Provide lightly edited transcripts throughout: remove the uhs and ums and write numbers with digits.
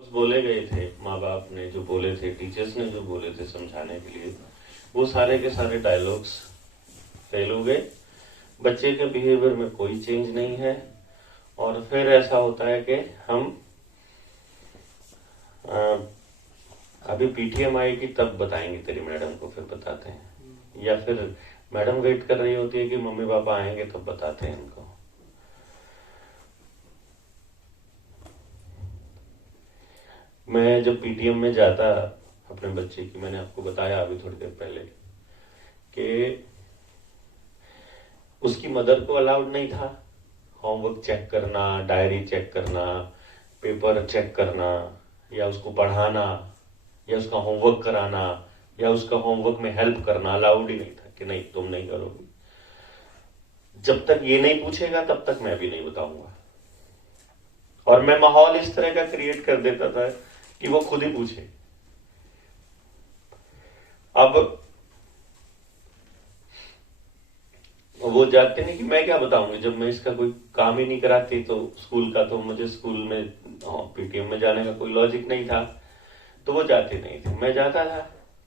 बोले गए थे, माँ बाप ने जो बोले थे, टीचर्स ने जो बोले थे समझाने के लिए, वो सारे के सारे डायलॉग्स फेल हो गए। बच्चे के बिहेवियर में कोई चेंज नहीं है। और फिर ऐसा होता है कि हम अभी पीटीएम आएगी तब बताएंगे तेरी मैडम को, फिर बताते हैं। या फिर मैडम वेट कर रही होती है कि मम्मी पापा आएंगे तब बताते हैं इनको। मैं जब पीटीएम में जाता अपने बच्चे की, मैंने आपको बताया अभी थोड़ी देर पहले कि उसकी मदर को अलाउड नहीं था होमवर्क चेक करना, डायरी चेक करना, पेपर चेक करना, या उसको पढ़ाना, या उसका होमवर्क कराना, या उसका होमवर्क में हेल्प करना अलाउड ही नहीं था कि नहीं तुम नहीं करोगी। जब तक ये नहीं पूछेगा तब तक मैं भी नहीं बताऊंगा। और मैं माहौल इस तरह का क्रिएट कर देता था कि वो खुद ही पूछे। अब वो जानते नहीं कि मैं क्या बताऊंगी। जब मैं इसका कोई काम ही नहीं कराती तो स्कूल का, तो मुझे स्कूल में पीटीएम में जाने का कोई लॉजिक नहीं था, तो वो जाते नहीं थे। मैं जाता था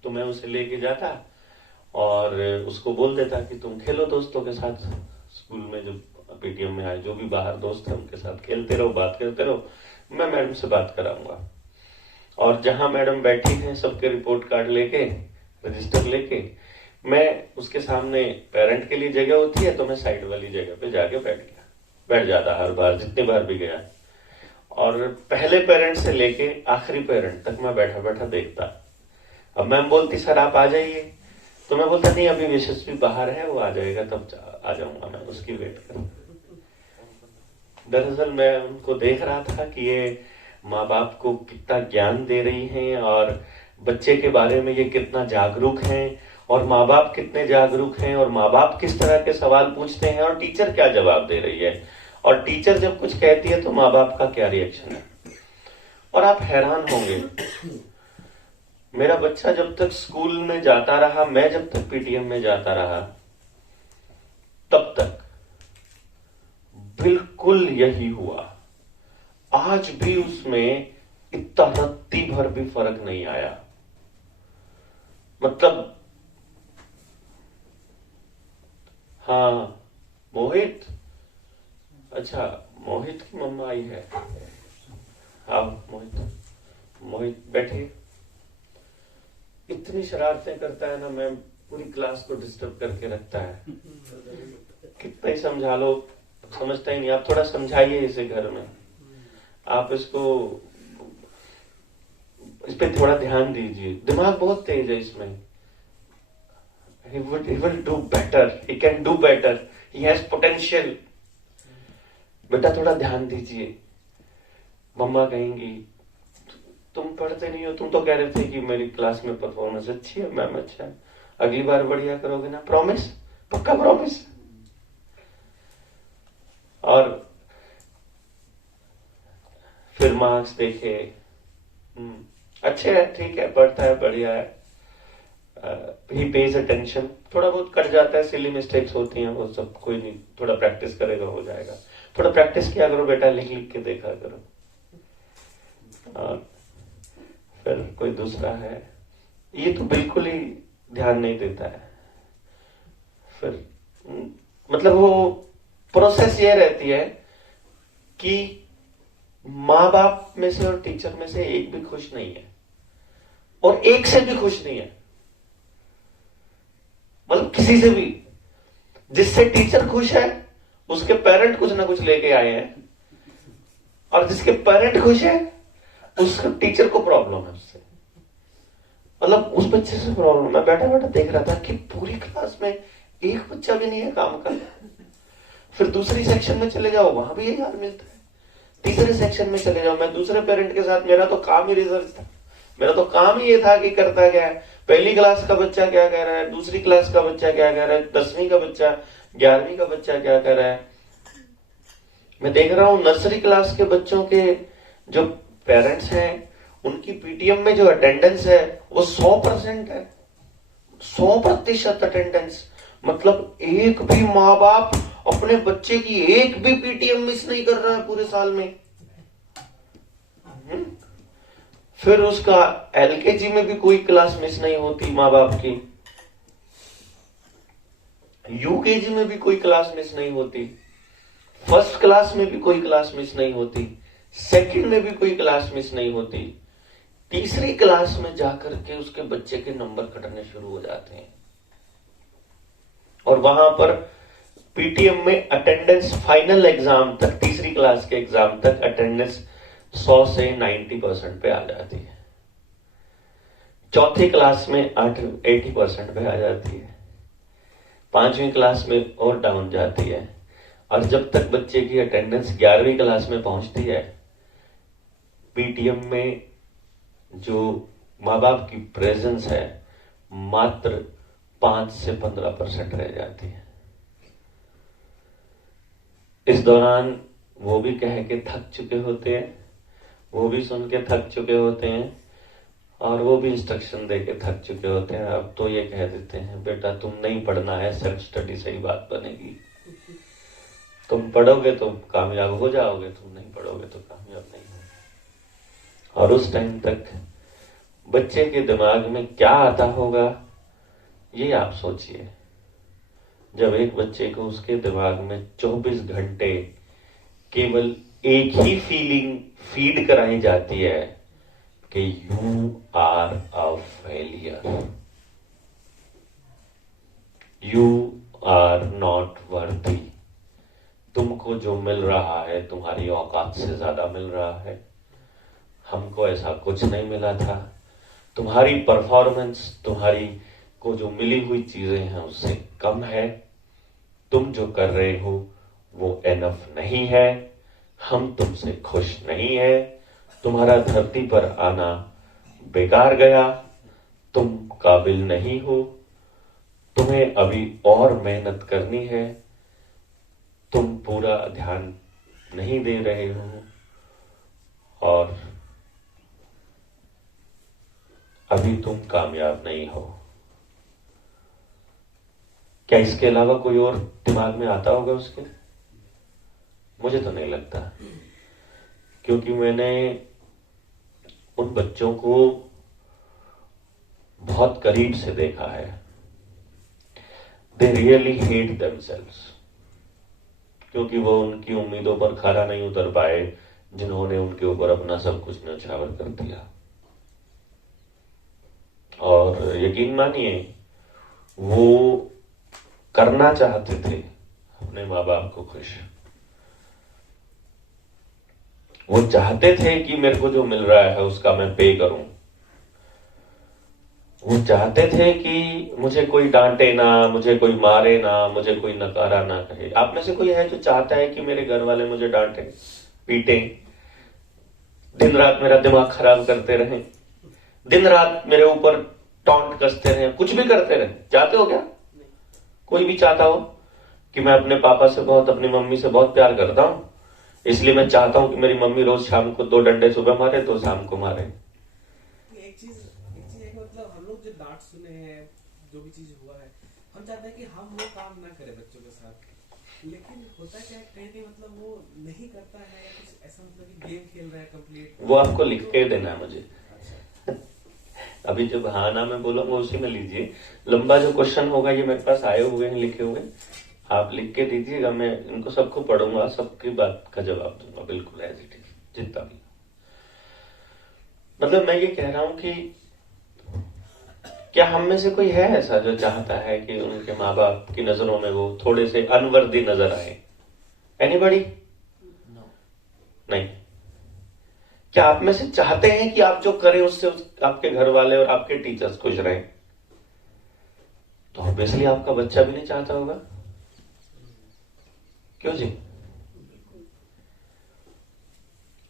तो मैं उसे लेके जाता और उसको बोल देता कि तुम खेलो दोस्तों के साथ, स्कूल में जो पीटीएम में आए जो भी बाहर दोस्त है उनके साथ खेलते रहो, बात करते रहो, मैं मैडम से बात कराऊंगा। और जहां मैडम बैठी हैं सबके रिपोर्ट कार्ड लेके, रजिस्टर लेके, मैं उसके सामने पेरेंट के लिए जगह होती है तो मैं साइड वाली जगह पे जाके बैठ जाता हर बार, जितनी बार भी गया। और पहले पेरेंट से लेके आखिरी पेरेंट तक मैं बैठा बैठा देखता। अब मैम बोलती सर आप आ जाइए, तो मैं बोलता नहीं अभी यशस्वी बाहर है, वो आ जाएगा तब आ जाऊंगा, मैं उसकी वेट कर। दरअसल मैं उनको देख रहा था कि ये माँ बाप को कितना ज्ञान दे रही हैं और बच्चे के बारे में ये कितना जागरूक हैं, और माँ बाप कितने जागरूक हैं, और माँ बाप किस तरह के सवाल पूछते हैं और टीचर क्या जवाब दे रही है, और टीचर जब कुछ कहती है तो माँ बाप का क्या रिएक्शन है। और आप हैरान होंगे, मेरा बच्चा जब तक स्कूल में जाता रहा, मैं जब तक पीटीएम में जाता रहा, तब तक बिल्कुल यही हुआ। आज भी उसमें इतना रत्ती भर भी फर्क नहीं आया। मतलब हाँ, मोहित, अच्छा मोहित की मम्मा आई है। हाँ मोहित, मोहित बैठे। इतनी शरारतें करता है ना मैम, पूरी क्लास को डिस्टर्ब करके रखता है। कितना ही समझा लो समझता ही नहीं। आप थोड़ा समझाइए इसे घर में, आप इसको इस पे थोड़ा ध्यान दीजिए। दिमाग बहुत तेज है इसमें। He will do better. He can do better. He has potential. बेटा थोड़ा ध्यान दीजिए। मम्मा कहेंगी तुम पढ़ते नहीं हो, तुम तो कह रहे थे कि मेरी क्लास में परफॉर्मेंस अच्छी है। मैम अच्छा है, अगली बार बढ़िया करोगे ना, प्रॉमिस, पक्का प्रॉमिस। और फिर मार्क्स देखे, अच्छे है, ठीक है, पढ़ता है, बढ़िया है, ही पेज अटेंशन। थोड़ा बहुत कट जाता है, सिली मिस्टेक्स होती हैं, वो सब कोई नहीं, थोड़ा प्रैक्टिस करेगा हो जाएगा। थोड़ा प्रैक्टिस किया करो बेटा, लिख लिख के देखा करो। और फिर कोई दूसरा है, ये तो बिल्कुल ही ध्यान नहीं देता है। फिर मतलब वो प्रोसेस ये रहती है कि माँ बाप में से और टीचर में से एक भी खुश नहीं है, और एक से भी खुश नहीं है। मतलब किसी से भी, जिससे टीचर खुश है उसके पेरेंट कुछ ना कुछ लेके आए हैं, और जिसके पेरेंट खुश है उसको टीचर को प्रॉब्लम है उससे। मतलब उस बच्चे से प्रॉब्लम। मैं बैठा बैठा देख रहा था कि पूरी क्लास में एक बच्चा भी नहीं है काम का। फिर दूसरी सेक्शन में चले जाओ, वहां भी यही हाल मिलता है। तीसरे सेक्शन में चले जाओ, मैं दूसरे पेरेंट के साथ, मेरा तो काम ही रिसर्च था। मेरा तो काम ही ये था कि करता क्या है, पहली क्लास का बच्चा क्या कह रहा है, दूसरी क्लास का बच्चा क्या कह रहा है, 10वीं का बच्चा, 11वीं का बच्चा क्या कह रहा है। मैं देख रहा हूं नर्सरी क्लास के बच्चों के जो पेरेंट्स हैं, उनकी पीटीएम में जो अटेंडेंस है वो 100% है, 100% अटेंडेंस। मतलब एक भी माँ बाप अपने बच्चे की एक भी पीटीएम मिस नहीं कर रहा है पूरे साल में। फिर उसका एलकेजी में भी कोई क्लास मिस नहीं होती माँ बाप की, यूकेजी में भी कोई क्लास मिस नहीं होती, फर्स्ट क्लास में भी कोई क्लास मिस नहीं होती, सेकंड में भी कोई क्लास मिस नहीं होती, तीसरी क्लास में जाकर के उसके बच्चे के नंबर कटने शुरू हो जाते हैं। और वहां पर पीटीएम में अटेंडेंस फाइनल एग्जाम तक, तीसरी क्लास के एग्जाम तक अटेंडेंस 100 से 90% पे आ जाती है, चौथी क्लास में 80% पे आ जाती है, पांचवी क्लास में और डाउन जाती है, और जब तक बच्चे की अटेंडेंस 11वीं क्लास में पहुंचती है, पीटीएम में जो माँ बाप की प्रेजेंस है मात्र 5 से 15% रह जाती है। इस दौरान वो भी कह के थक चुके होते हैं, वो भी सुन के थक चुके होते हैं, और वो भी इंस्ट्रक्शन दे के थक चुके होते हैं। अब तो ये कह देते हैं बेटा तुम नहीं पढ़ना है, सेल्फ स्टडी से ही बात बनेगी, तुम पढ़ोगे तो कामयाब हो जाओगे, तुम नहीं पढ़ोगे तो कामयाब नहीं होगे। और उस टाइम तक बच्चे के दिमाग में क्या आता होगा ये आप सोचिए। जब एक बच्चे को उसके दिमाग में 24 घंटे केवल एक ही फीलिंग फीड कराई जाती है कि you are a failure, you are not worthy, तुमको जो मिल रहा है तुम्हारी औकात से ज्यादा मिल रहा है, हमको ऐसा कुछ नहीं मिला था, तुम्हारी परफॉर्मेंस, तुम्हारी को जो मिली हुई चीजें हैं उससे कम है, तुम जो कर रहे हो वो एनफ नहीं है, हम तुमसे खुश नहीं है, तुम्हारा धरती पर आना बेकार गया, तुम काबिल नहीं हो, तुम्हें अभी और मेहनत करनी है, तुम पूरा ध्यान नहीं दे रहे हो, और अभी तुम कामयाब नहीं हो। क्या इसके अलावा कोई और दिमाग में आता होगा उसके? मुझे तो नहीं लगता, क्योंकि मैंने उन बच्चों को बहुत करीब से देखा है। दे रियली हेट देमसेल्व्स, क्योंकि वो उनकी उम्मीदों पर खरा नहीं उतर पाए जिन्होंने उनके ऊपर अपना सब कुछ न्यौछावर कर दिया। और यकीन मानिए वो करना चाहते थे अपने माँ बाप को खुश, वो चाहते थे कि मेरे को जो मिल रहा है उसका मैं पे करूं, वो चाहते थे कि मुझे कोई डांटे ना, मुझे कोई मारे ना, मुझे कोई नकारा ना कहे। आप में से कोई है जो चाहता है कि मेरे घर वाले मुझे डांटे, पीटे, दिन रात मेरा दिमाग खराब करते रहें, दिन रात मेरे ऊपर टॉन्ट कसते रहें, कुछ भी करते रहें? चाहते हो क्या? कोई भी चाहता हो कि मैं अपने पापा से बहुत, अपनी मम्मी से बहुत प्यार करता हूं, इसलिए मैं चाहता हूं कि मेरी मम्मी रोज शाम को 2 डंडे सुबह मारे तो शाम को मारे? एक चीज है कि मतलब हम लोग जो डांट सुने हैं, जो भी चीज हुआ है, हम चाहते हैं कि हम वो काम ना करें बच्चों के साथ, लेकिन होता क्या है कहीं मतलब वो नहीं करता है, या कुछ ऐसा मतलब कि गेम खेल रहा है कंप्लीट, वो आपको लिख के देना है मुझे। अभी जब हाँ ना मैं बोलूंगा उसी में लीजिए, लंबा जो क्वेश्चन होगा ये मेरे पास आए हुए हैं, लिखे हुए, आप लिख के दीजिएगा, मैं इनको सबको पढ़ूंगा, सबकी बात का जवाब दूंगा बिल्कुल एज इट इज, जितना भी। मतलब मैं ये कह रहा हूं कि क्या हम में से कोई है ऐसा जो चाहता है कि उनके माँ बाप की नजरों में वो थोड़े से अनवर्दी नजर आए? एनीबॉडी? नहीं। क्या आप में से चाहते हैं कि आप जो करें उससे आपके घर वाले और आपके टीचर्स खुश रहें? तो ऑब्वियसली आपका बच्चा भी नहीं चाहता होगा, क्यों जी?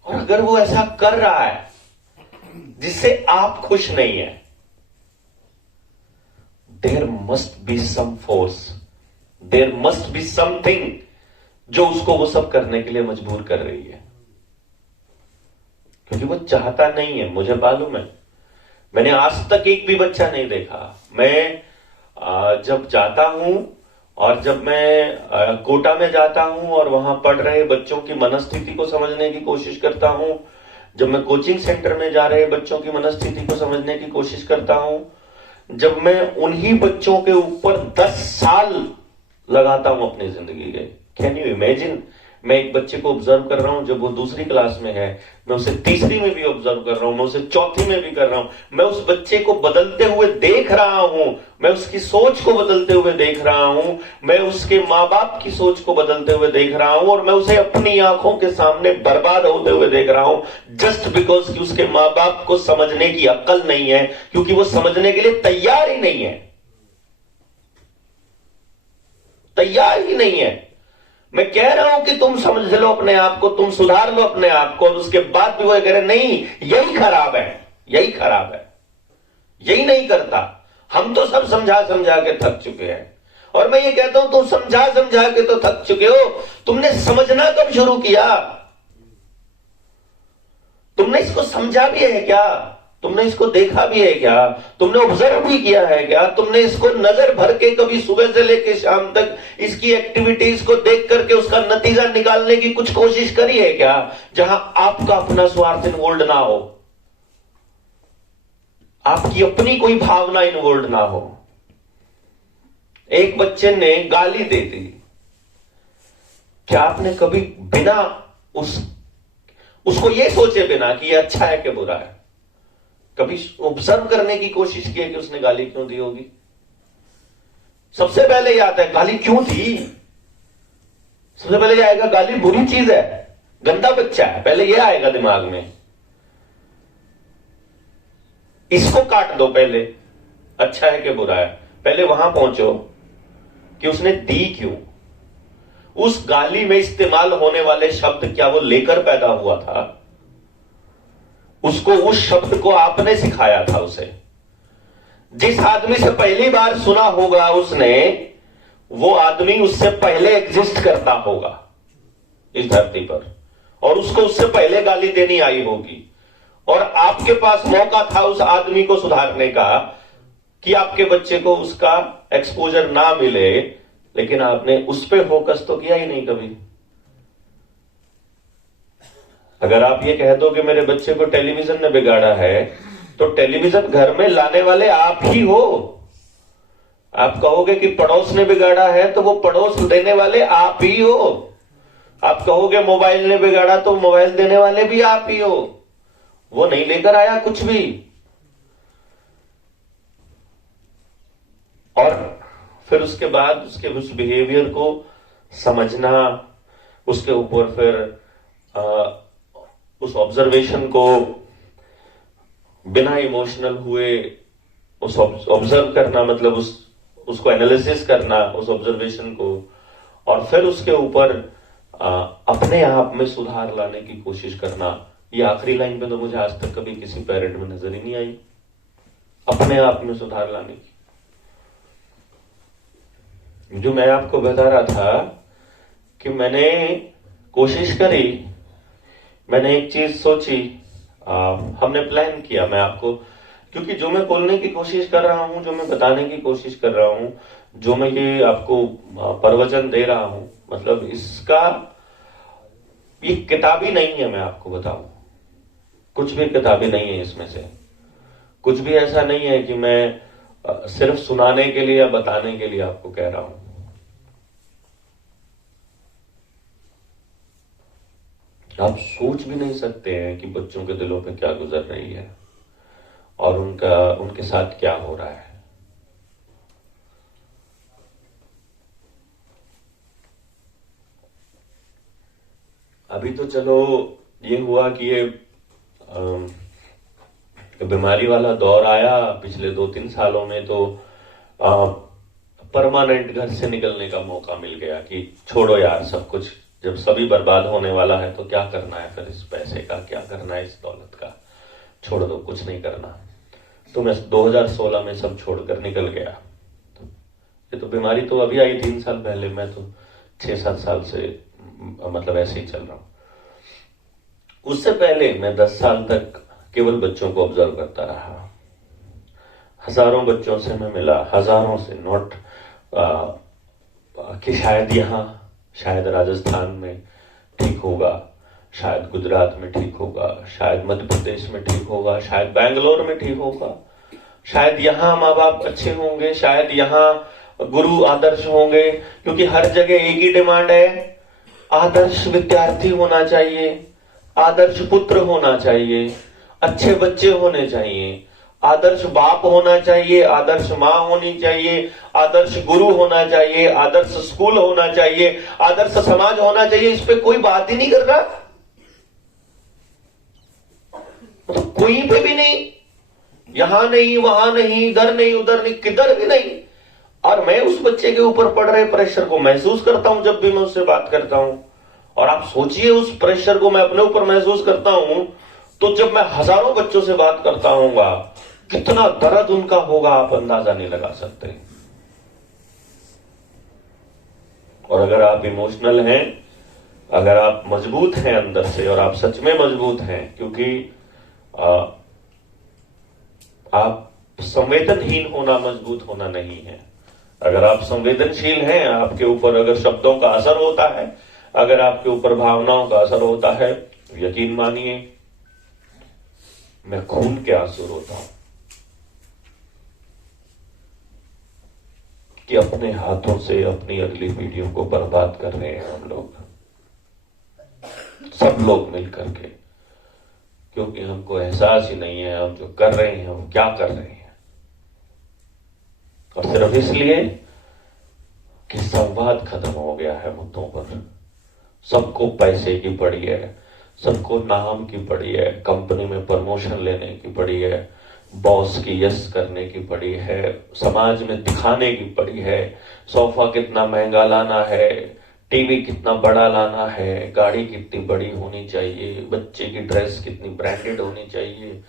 और अगर वो ऐसा कर रहा है जिससे आप खुश नहीं है, there must be some force, there must be something जो उसको वो सब करने के लिए मजबूर कर रही है, क्योंकि वो चाहता नहीं है। मुझे मालूम है, मैंने आज तक एक भी बच्चा नहीं देखा। मैं जब जाता हूं और जब मैं कोटा में जाता हूं और वहां पढ़ रहे बच्चों की मनस्थिति को समझने की कोशिश करता हूं, जब मैं कोचिंग सेंटर में जा रहे बच्चों की मनस्थिति को समझने की कोशिश करता हूं, जब मैं उन्हीं बच्चों के ऊपर 10 साल लगाता हूं अपनी जिंदगी के। कैन यू इमेजिन, मैं एक बच्चे को ऑब्जर्व कर रहा हूं जब वो दूसरी क्लास में है, मैं उसे तीसरी में भी ऑब्जर्व कर रहा हूं, मैं उसे चौथी में भी कर रहा हूं, मैं उस बच्चे को बदलते हुए देख रहा हूं, मैं उसकी सोच को बदलते हुए देख रहा हूं, मैं उसके माँ बाप की सोच को बदलते हुए देख रहा हूं, और मैं उसे अपनी आंखों के सामने बर्बाद होते हुए देख रहा हूं, जस्ट बिकॉज कि उसके माँ बाप को समझने की अक्ल नहीं है, क्योंकि वो समझने के लिए तैयार ही नहीं है, तैयार ही नहीं है। मैं कह रहा हूं कि तुम समझ लो अपने आप को, तुम सुधार लो अपने आप को, और उसके बाद भी वो कह रहे नहीं, यही खराब है, यही खराब है, यही नहीं करता। हम तो सब समझा समझा के थक चुके हैं। और मैं ये कहता हूं, तुम समझा समझा के तो थक चुके हो, तुमने समझना कब शुरू किया? तुमने इसको समझा भी है क्या? तुमने इसको देखा भी है क्या? तुमने ऑब्जर्व भी किया है क्या? तुमने इसको नजर भर के कभी सुबह से लेकर शाम तक इसकी एक्टिविटीज को देख करके उसका नतीजा निकालने की कुछ कोशिश करी है क्या, जहां आपका अपना स्वार्थ इन्वॉल्व ना हो, आपकी अपनी कोई भावना इन्वॉल्व ना हो? एक बच्चे ने गाली दे दी, क्या आपने कभी बिना उसको ये सोचे बिना कि ये अच्छा है कि बुरा है, कभी ऑब्जर्व करने की कोशिश की है कि उसने गाली क्यों दी होगी? सबसे पहले ये आता है गाली क्यों दी, सबसे पहले ये आएगा गाली बुरी चीज है, गंदा बच्चा है, पहले ये आएगा दिमाग में। इसको काट दो पहले, अच्छा है कि बुरा है, पहले वहां पहुंचो कि उसने दी क्यों। उस गाली में इस्तेमाल होने वाले शब्द क्या वो लेकर पैदा हुआ था? उसको उस शब्द को आपने सिखाया था उसे? जिस आदमी से पहली बार सुना होगा उसने, वो आदमी उससे पहले एग्जिस्ट करता होगा इस धरती पर, और उसको उससे पहले गाली देनी आई होगी, और आपके पास मौका था उस आदमी को सुधारने का कि आपके बच्चे को उसका एक्सपोजर ना मिले, लेकिन आपने उस पर फोकस तो किया ही नहीं कभी। अगर आप ये कह दो कि मेरे बच्चे को टेलीविजन ने बिगाड़ा है, तो टेलीविजन घर में लाने वाले आप ही हो। आप कहोगे कि पड़ोस ने बिगाड़ा है, तो वो पड़ोस देने वाले आप ही हो। आप कहोगे मोबाइल ने बिगाड़ा, तो मोबाइल देने वाले भी आप ही हो। वो नहीं लेकर आया कुछ भी। और फिर उसके बाद उसके उस बिहेवियर को समझना, उसके ऊपर फिर उस ऑब्जर्वेशन को बिना इमोशनल हुए उस ऑब्जर्व करना, मतलब उसको एनालिसिस करना उस ऑब्जर्वेशन को, और फिर उसके ऊपर अपने आप में सुधार लाने की कोशिश करना। ये आखिरी लाइन पे तो मुझे आज तक कभी किसी पेरेंट में नजर ही नहीं आई, अपने आप में सुधार लाने की। जो मैं आपको बता रहा था कि मैंने कोशिश करी, मैंने एक चीज सोची, हमने प्लान किया, मैं आपको, क्योंकि जो मैं बोलने की कोशिश कर रहा हूं, जो मैं बताने की कोशिश कर रहा हूं, जो मैं ये आपको प्रवचन दे रहा हूं, मतलब इसका ये किताबी नहीं है। मैं आपको बताऊं, कुछ भी किताबी नहीं है इसमें से। कुछ भी ऐसा नहीं है कि मैं सिर्फ सुनाने के लिए या बताने के लिए आपको कह रहा हूं। आप सोच भी नहीं सकते हैं कि बच्चों के दिलों पे क्या गुजर रही है और उनके साथ क्या हो रहा है। अभी तो चलो ये हुआ कि ये बीमारी वाला दौर आया पिछले 2-3 सालों में, तो परमानेंट घर से निकलने का मौका मिल गया कि छोड़ो यार सब कुछ, जब सभी बर्बाद होने वाला है तो क्या करना है फिर इस पैसे का, क्या करना है इस दौलत का, छोड़ दो, कुछ नहीं करना। तो मैं 2016 में सब छोड़कर निकल गया। तो ये तो बीमारी तो अभी आई 3 साल पहले, मैं तो 6-7 साल से मतलब ऐसे ही चल रहा हूं। उससे पहले मैं 10 साल तक केवल बच्चों को ऑब्जर्व करता रहा। हजारों बच्चों से मैं मिला, हजारों से, नोट कि शायद यहां, शायद राजस्थान में ठीक होगा, शायद गुजरात में ठीक होगा, शायद मध्य प्रदेश में ठीक होगा, शायद बैंगलोर में ठीक होगा, शायद यहां माँ बाप अच्छे होंगे, शायद यहां गुरु आदर्श होंगे, क्योंकि हर जगह एक ही डिमांड है, आदर्श विद्यार्थी होना चाहिए, आदर्श पुत्र होना चाहिए, अच्छे बच्चे होने चाहिए, आदर्श बाप होना चाहिए, आदर्श माँ होनी चाहिए, आदर्श गुरु होना चाहिए, आदर्श स्कूल होना चाहिए, आदर्श समाज होना चाहिए। इस पे कोई बात ही नहीं कर रहा, तो कोई पे भी नहीं, यहां नहीं, वहां नहीं, इधर नहीं, उधर नहीं, किधर भी नहीं। और मैं उस बच्चे के ऊपर पड़ रहे प्रेशर को महसूस करता हूं जब भी मैं उससे बात करता हूं। और आप सोचिए, उस प्रेशर को मैं अपने ऊपर महसूस करता हूं, तो जब मैं हजारों बच्चों से बात करता हूंगा, कितना दर्द उनका होगा आप अंदाजा नहीं लगा सकते। और अगर आप इमोशनल हैं, अगर आप मजबूत हैं अंदर से, और आप सच में मजबूत हैं, क्योंकि आप संवेदनहीन होना मजबूत होना नहीं है। अगर आप संवेदनशील हैं, आपके ऊपर अगर शब्दों का असर होता है, अगर आपके ऊपर भावनाओं का असर होता है, यकीन मानिए मैं खून के आंसू रोता हूं कि अपने हाथों से अपनी अगली पीढ़ियों को बर्बाद कर रहे हैं हम लोग, सब लोग मिलकर के, क्योंकि हमको एहसास ही नहीं है हम जो कर रहे हैं हम क्या कर रहे हैं। और सिर्फ इसलिए कि संवाद खत्म हो गया है मुद्दों पर, सबको पैसे की पड़ी है, सबको नाम की पड़ी है, कंपनी में प्रमोशन लेने की पड़ी है, बॉस की यश करने की पड़ी है, समाज में दिखाने की पड़ी है, सोफा कितना महंगा लाना है, टीवी कितना बड़ा लाना है, गाड़ी कितनी बड़ी होनी चाहिए, बच्चे की ड्रेस कितनी ब्रांडेड होनी चाहिए,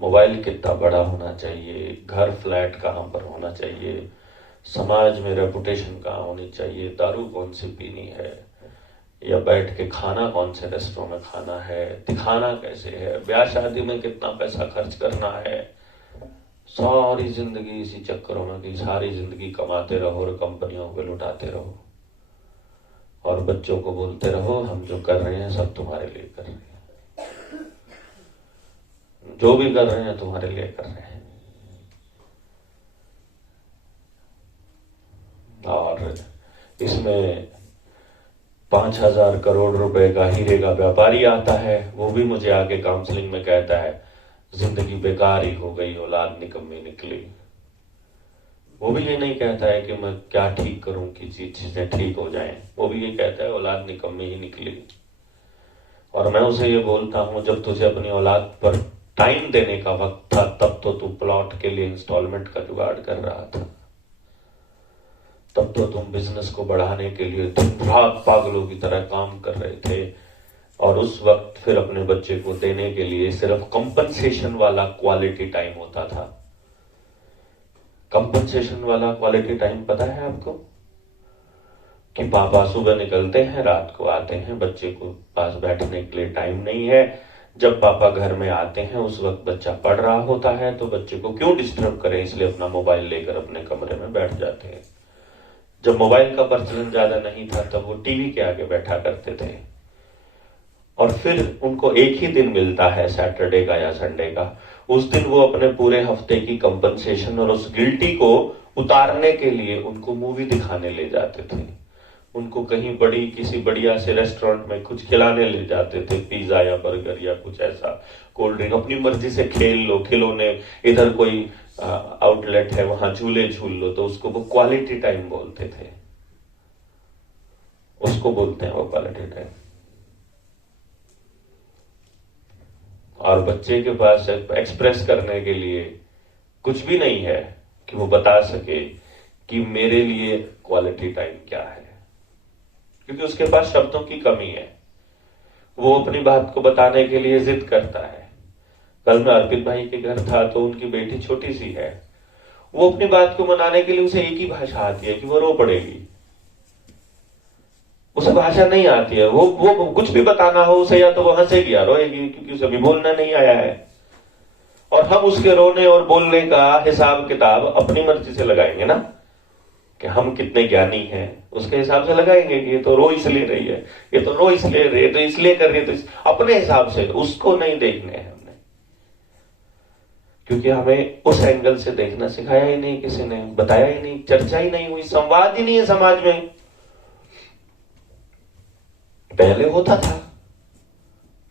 मोबाइल कितना बड़ा होना चाहिए, घर फ्लैट कहां पर होना चाहिए, समाज में रेपुटेशन कहां होनी चाहिए, दारू कौन सी पीनी है, या बैठ के खाना कौन से रेस्टोरेंट में खाना है, दिखाना कैसे है, ब्याह शादी में कितना पैसा खर्च करना है। सारी जिंदगी इसी चक्करों में की, सारी जिंदगी कमाते रहो और कंपनियों को लुटाते रहो, और बच्चों को बोलते रहो हम जो कर रहे हैं सब तुम्हारे लिए कर रहे हैं, जो भी कर रहे हैं तुम्हारे लिए कर रहे हैं। और इसमें 5,000 करोड़ रुपए का हीरे का व्यापारी आता है, वो भी मुझे आके काउंसलिंग में कहता है जिंदगी बेकार ही हो गई, औलाद निकम्मी निकली। वो भी ये नहीं कहता है कि मैं क्या ठीक करूं कि चीजें ठीक हो जाएं, वो भी ये कहता है औलाद निकम्मी ही निकली। और मैं उसे ये बोलता हूं, जब तुझे अपनी औलाद पर टाइम देने का वक्त था तब तो तू प्लॉट के लिए इंस्टॉलमेंट का जुगाड़ कर रहा था, तब तो तुम बिजनेस को बढ़ाने के लिए दिन रात पागलों की तरह काम कर रहे थे, और उस वक्त फिर अपने बच्चे को देने के लिए सिर्फ कंपनसेशन वाला क्वालिटी टाइम होता था। कंपनसेशन वाला क्वालिटी टाइम पता है आपको? कि पापा सुबह निकलते हैं, रात को आते हैं, बच्चे को पास बैठने के लिए टाइम नहीं है। जब पापा घर में आते हैं उस वक्त बच्चा पढ़ रहा होता है, तो बच्चे को क्यों डिस्टर्ब करें, इसलिए अपना मोबाइल लेकर अपने कमरे में बैठ जाते हैं। जब मोबाइल का प्रचलन ज्यादा नहीं था तब वो टीवी के आगे बैठा करते थे। और फिर उनको एक ही दिन मिलता है सैटरडे का या संडे का, उस दिन वो अपने पूरे हफ्ते की कंपनसेशन और उस गिल्टी को उतारने के लिए उनको मूवी दिखाने ले जाते थे, उनको कहीं बड़ी किसी बढ़िया से रेस्टोरेंट में कुछ खिलाने ले जाते थे, पिज्जा या बर्गर या कुछ ऐसा, कोल्ड ड्रिंक, अपनी मर्जी से खेल लो, खिलौने, इधर कोई आउटलेट है वहां झूले झूल लो, तो उसको वो क्वालिटी टाइम बोलते थे, उसको बोलते हैं वो क्वालिटी टाइम। और बच्चे के पास एक्सप्रेस करने के लिए कुछ भी नहीं है कि वो बता सके कि मेरे लिए क्वालिटी टाइम क्या है, क्योंकि उसके पास शब्दों की कमी है। वो अपनी बात को बताने के लिए जिद करता है। कल मैं अर्पित भाई के घर था तो उनकी बेटी छोटी सी है, वो अपनी बात को मनाने के लिए उसे एक ही भाषा आती है कि वो रो पड़ेगी, उसे भाषा नहीं आती है। वो कुछ भी बताना हो उसे, या तो वो हंसेगी या रोएगी, क्योंकि उसे भी बोलना नहीं आया है। और हम उसके रोने और बोलने का हिसाब किताब अपनी मर्जी से लगाएंगे ना, कि हम कितने ज्ञानी हैं, उसके हिसाब से लगाएंगे कि ये तो रो इसलिए रही है, ये तो रो इसलिए रही है, तो इसलिए कर रही है, तो अपने हिसाब से। उसको नहीं देखने हैं हमने, क्योंकि हमें उस एंगल से देखना सिखाया ही नहीं, किसी ने बताया ही नहीं, चर्चा ही नहीं हुई, संवाद ही नहीं है समाज में। पहले होता था,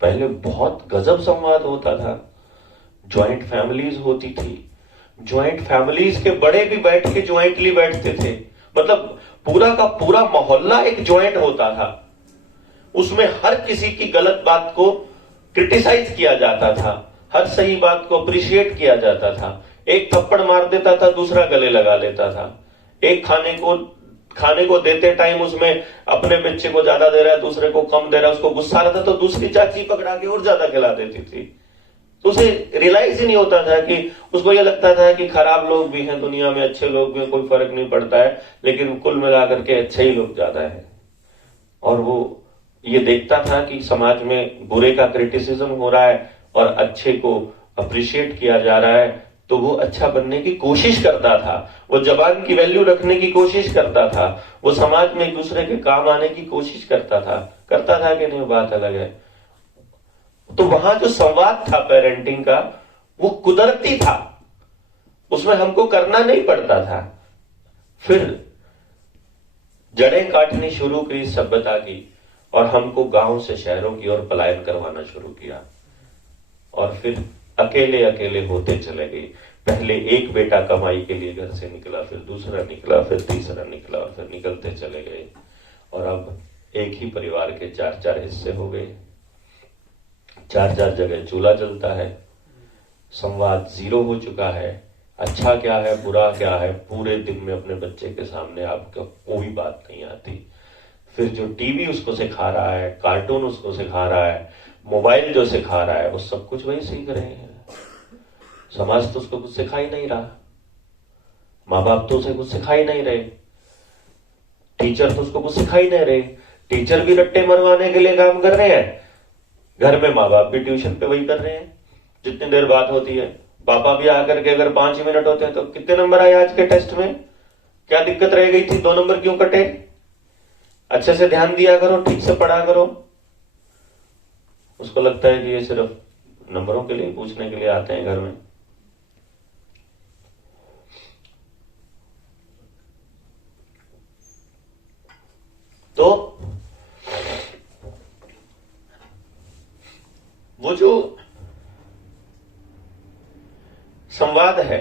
पहले बहुत गजब संवाद होता था, ज्वाइंट फैमिलीज होती थी, ज्वाइंट फैमिलीज के बड़े भी बैठ के ज्वाइंटली बैठते थे, मतलब पूरा का पूरा मोहल्ला एक ज्वाइंट होता था, उसमें हर किसी की गलत बात को क्रिटिसाइज किया जाता था, हर सही बात को अप्रिशिएट किया जाता था। एक थप्पड़ मार देता था, दूसरा गले लगा लेता था। एक खाने को देते टाइम उसमें अपने बच्चे को ज्यादा दे रहा है, दूसरे को कम दे रहा है, उसको गुस्सा आता था तो दूसरी चाची पकड़ा के और ज्यादा खिला देती थी। तो उसे रियलाइज ही नहीं होता था कि, उसको यह लगता था कि खराब लोग भी हैं दुनिया में, अच्छे लोग भी हैं, कोई फर्क नहीं पड़ता है, लेकिन कुल मिलाकर के अच्छे ही लोग ज्यादा है। और वो ये देखता था कि समाज में बुरे का क्रिटिसिज्म हो रहा है और अच्छे को अप्रिशिएट किया जा रहा है, तो वो अच्छा बनने की कोशिश करता था, वो जबान की वैल्यू रखने की कोशिश करता था, वो समाज में एक दूसरे के काम आने की कोशिश करता था कि नहीं, बात अलग है। तो वहां जो संवाद था पेरेंटिंग का, वो कुदरती था, उसमें हमको करना नहीं पड़ता था। फिर जड़ें काटनी शुरू की सभ्यता की, और हमको गांव से शहरों की ओर पलायन करवाना शुरू किया, और फिर अकेले अकेले होते चले गए। पहले एक बेटा कमाई के लिए घर से निकला, फिर दूसरा निकला, फिर तीसरा निकला, और फिर निकलते चले गए, और अब एक ही परिवार के 4-4 हिस्से हो गए, 4-4 जगह चूल्हा जलता है, संवाद जीरो हो चुका है। अच्छा क्या है, बुरा क्या है, पूरे दिन में अपने बच्चे के सामने आपका कोई बात नहीं आती। फिर जो टीवी उसको सिखा रहा है, कार्टून उसको सिखा रहा है, मोबाइल जो सिखा रहा है, वो सब कुछ वही सीख रहे हैं। समाज तो उसको कुछ सिखा ही नहीं रहा, माँ बाप तो उसे कुछ सिखा ही नहीं रहे, टीचर तो उसको कुछ सिखा ही नहीं रहे। टीचर भी रट्टे मरवाने के लिए काम कर रहे हैं, घर में माँ बाप भी ट्यूशन पे वही कर रहे हैं, जितनी देर बात होती है। पापा भी आकर के अगर 5 मिनट होते हैं तो कितने नंबर आए आज के टेस्ट में, क्या दिक्कत रह गई थी, 2 नंबर क्यों कटे, अच्छे से ध्यान दिया करो, ठीक से पढ़ा करो। उसको लगता है कि ये सिर्फ नंबरों के लिए पूछने के लिए आते हैं घर में। तो वो जो संवाद है,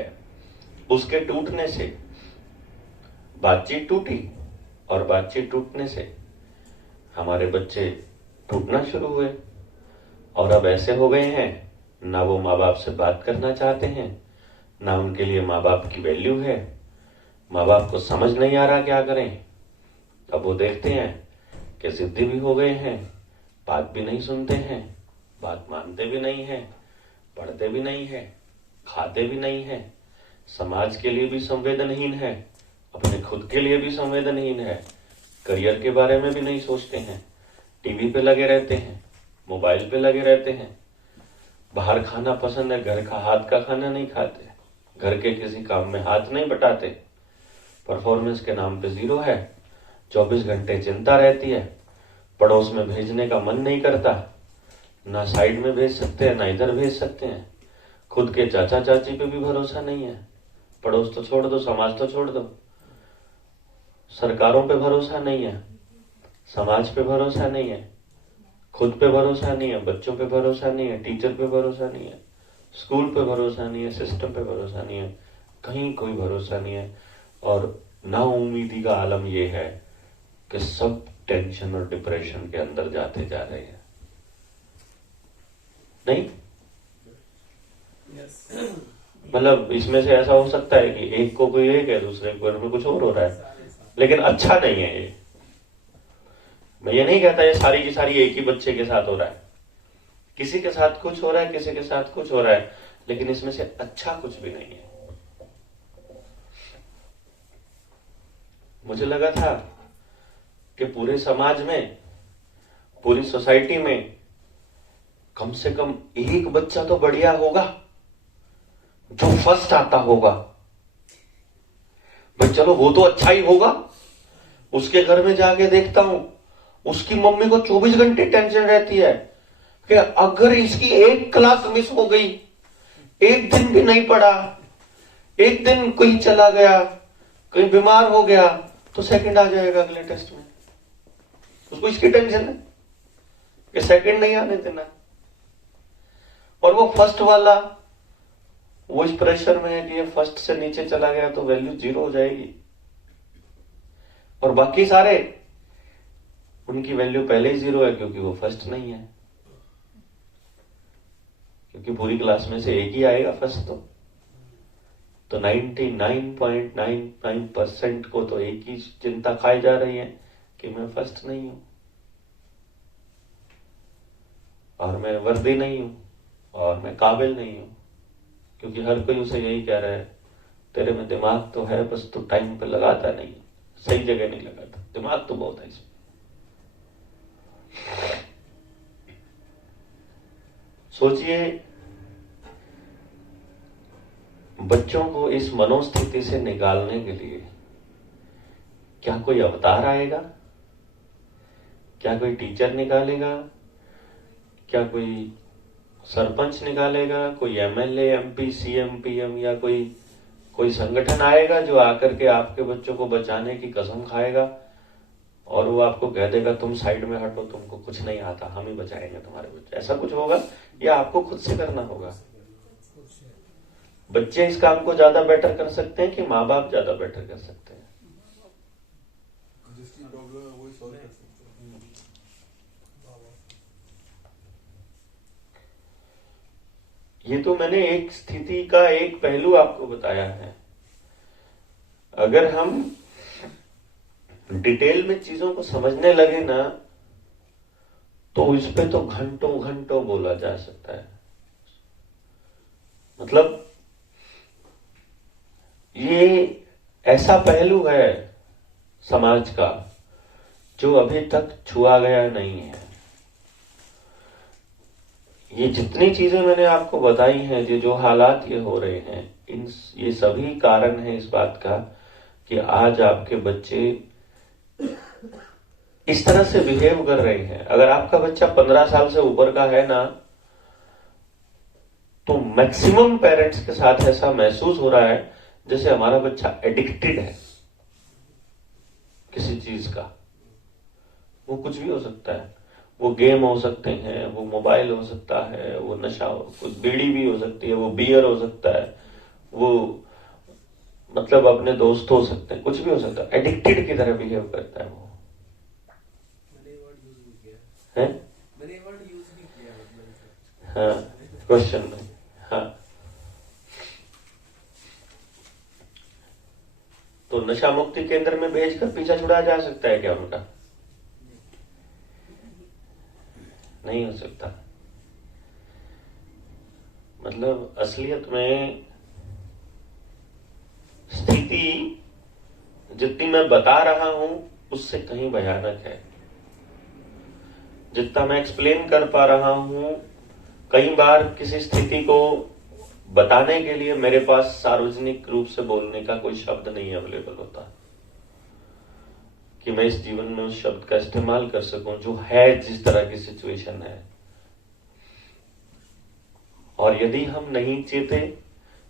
उसके टूटने से बातचीत टूटी, और बातचीत टूटने से हमारे बच्चे टूटना शुरू हुए, और अब ऐसे हो गए हैं, ना वो माँ बाप से बात करना चाहते हैं, ना उनके लिए माँ बाप की वैल्यू है, माँ बाप को समझ नहीं आ रहा क्या करें। अब वो देखते हैं कि जिद्दी भी हो गए हैं, बात भी नहीं सुनते हैं, बात मानते भी नहीं हैं, पढ़ते भी नहीं है, खाते भी नहीं है, समाज के लिए भी संवेदनहीन है, अपने खुद के लिए भी संवेदनहीन है, करियर के बारे में भी नहीं सोचते हैं, टीवी पे लगे रहते हैं, मोबाइल पे लगे रहते हैं, बाहर खाना पसंद है, घर का हाथ का खाना नहीं खाते, घर के किसी काम में हाथ नहीं बटाते, परफॉर्मेंस के नाम पे जीरो है, 24 घंटे चिंता रहती है, पड़ोस में भेजने का मन नहीं करता, ना साइड में भेज सकते हैं, ना इधर भेज सकते हैं, खुद के चाचा चाची पे भी भरोसा नहीं है, पड़ोस तो छोड़ दो, समाज तो छोड़ दो, सरकारों पे भरोसा नहीं है, समाज पे भरोसा नहीं है, खुद पे भरोसा नहीं है, बच्चों पे भरोसा नहीं है, टीचर पे भरोसा नहीं है, स्कूल पे भरोसा नहीं है, सिस्टम पे भरोसा नहीं है, कहीं कोई भरोसा नहीं है। और नाउम्मीदी का आलम यह है कि सब टेंशन और डिप्रेशन के अंदर जाते जा रहे हैं। नहीं, मतलब इसमें से ऐसा हो सकता है कि एक को कोई एक है, दूसरे को घर में कुछ और हो रहा है, लेकिन अच्छा नहीं है ये। मैं ये नहीं कहता ये सारी की सारी एक ही बच्चे के साथ हो रहा है, किसी के साथ कुछ हो रहा है, किसी के साथ कुछ हो रहा है, लेकिन इसमें से अच्छा कुछ भी नहीं है। मुझे लगा था कि पूरे समाज में, पूरी सोसाइटी में कम से कम एक बच्चा तो बढ़िया होगा जो फर्स्ट आता होगा, भाई चलो वो तो अच्छा ही होगा। उसके घर में जाके देखता हूं, उसकी मम्मी को 24 घंटे टेंशन रहती है कि अगर इसकी एक क्लास मिस हो गई, एक दिन भी नहीं पढ़ा, एक दिन कहीं चला गया, कहीं बीमार हो गया, तो सेकंड आ जाएगा अगले टेस्ट में। उसको इसकी टेंशन है कि सेकंड नहीं आने देना। और वो फर्स्ट वाला वो इस प्रेशर में है कि ये फर्स्ट से नीचे चला गया तो वैल्यू 0 हो जाएगी, और बाकी सारे उनकी वैल्यू पहले ही 0 है क्योंकि वो फर्स्ट नहीं है। क्योंकि पूरी क्लास में से एक ही आएगा फर्स्ट। तो 99.99% को तो एक ही चिंता खाई जा रही है कि मैं फर्स्ट नहीं हूं, और मैं वर्दी नहीं हूं, और मैं काबिल नहीं हूं। क्योंकि हर कोई उसे यही कह रहा है, तेरे में दिमाग तो है, बस तू टाइम पे लगाता नहीं, सही जगह नहीं लगाता, दिमाग तो बहुत है इसमें। सोचिए, बच्चों को इस मनोस्थिति से निकालने के लिए क्या कोई अवतार आएगा? क्या कोई टीचर निकालेगा? क्या कोई सरपंच निकालेगा? कोई एमएलए, एमपी, सीएम, पीएम, या कोई संगठन आएगा जो आकर के आपके बच्चों को बचाने की कसम खाएगा और वो आपको कह देगा तुम साइड में हटो, तुमको कुछ नहीं आता, हम ही बचाएंगे तुम्हारे बच्चे? ऐसा कुछ होगा या आपको खुद से करना होगा? बच्चे इस काम को ज्यादा बेटर कर सकते हैं कि माँ बाप ज्यादा बेटर कर सकते हैं? जिसकी प्रॉब्लम है वही सॉल्व कर सकते हैं। ये तो मैंने एक स्थिति का एक पहलू आपको बताया है। अगर हम डिटेल में चीजों को समझने लगे ना, तो इस पे तो घंटों घंटों बोला जा सकता है। मतलब ये ऐसा पहलू है समाज का जो अभी तक छुआ गया नहीं है। ये जितनी चीजें मैंने आपको बताई हैं, जो हालात ये हो रहे हैं, ये सभी कारण है इस बात का कि आज आपके बच्चे इस तरह से बिहेव कर रहे हैं। अगर आपका बच्चा 15 साल से ऊपर का है ना, तो मैक्सिमम पेरेंट्स के साथ ऐसा महसूस हो रहा है जैसे हमारा बच्चा एडिक्टेड है किसी चीज का। वो कुछ भी हो सकता है, वो गेम हो सकते हैं, वो मोबाइल हो सकता है, वो नशा, कुछ बीड़ी भी हो सकती है, वो बियर हो सकता है, वो मतलब अपने दोस्त हो सकते हैं, कुछ भी हो सकता है। एडिक्टेड की तरह बिहेव करता है वो। है? हाँ, क्वेश्चन में। हाँ, तो नशा मुक्ति केंद्र में भेजकर पीछा छुड़ाया जा सकता है क्या उनका? नहीं हो सकता। मतलब असलियत में स्थिति जितनी मैं बता रहा हूं उससे कहीं भयानक है। जितना मैं एक्सप्लेन कर पा रहा हूं, कई बार किसी स्थिति को बताने के लिए मेरे पास सार्वजनिक रूप से बोलने का कोई शब्द नहीं अवेलेबल होता कि मैं इस जीवन में उस शब्द का इस्तेमाल कर सकूं जो है जिस तरह की सिचुएशन है। और यदि हम नहीं चेते,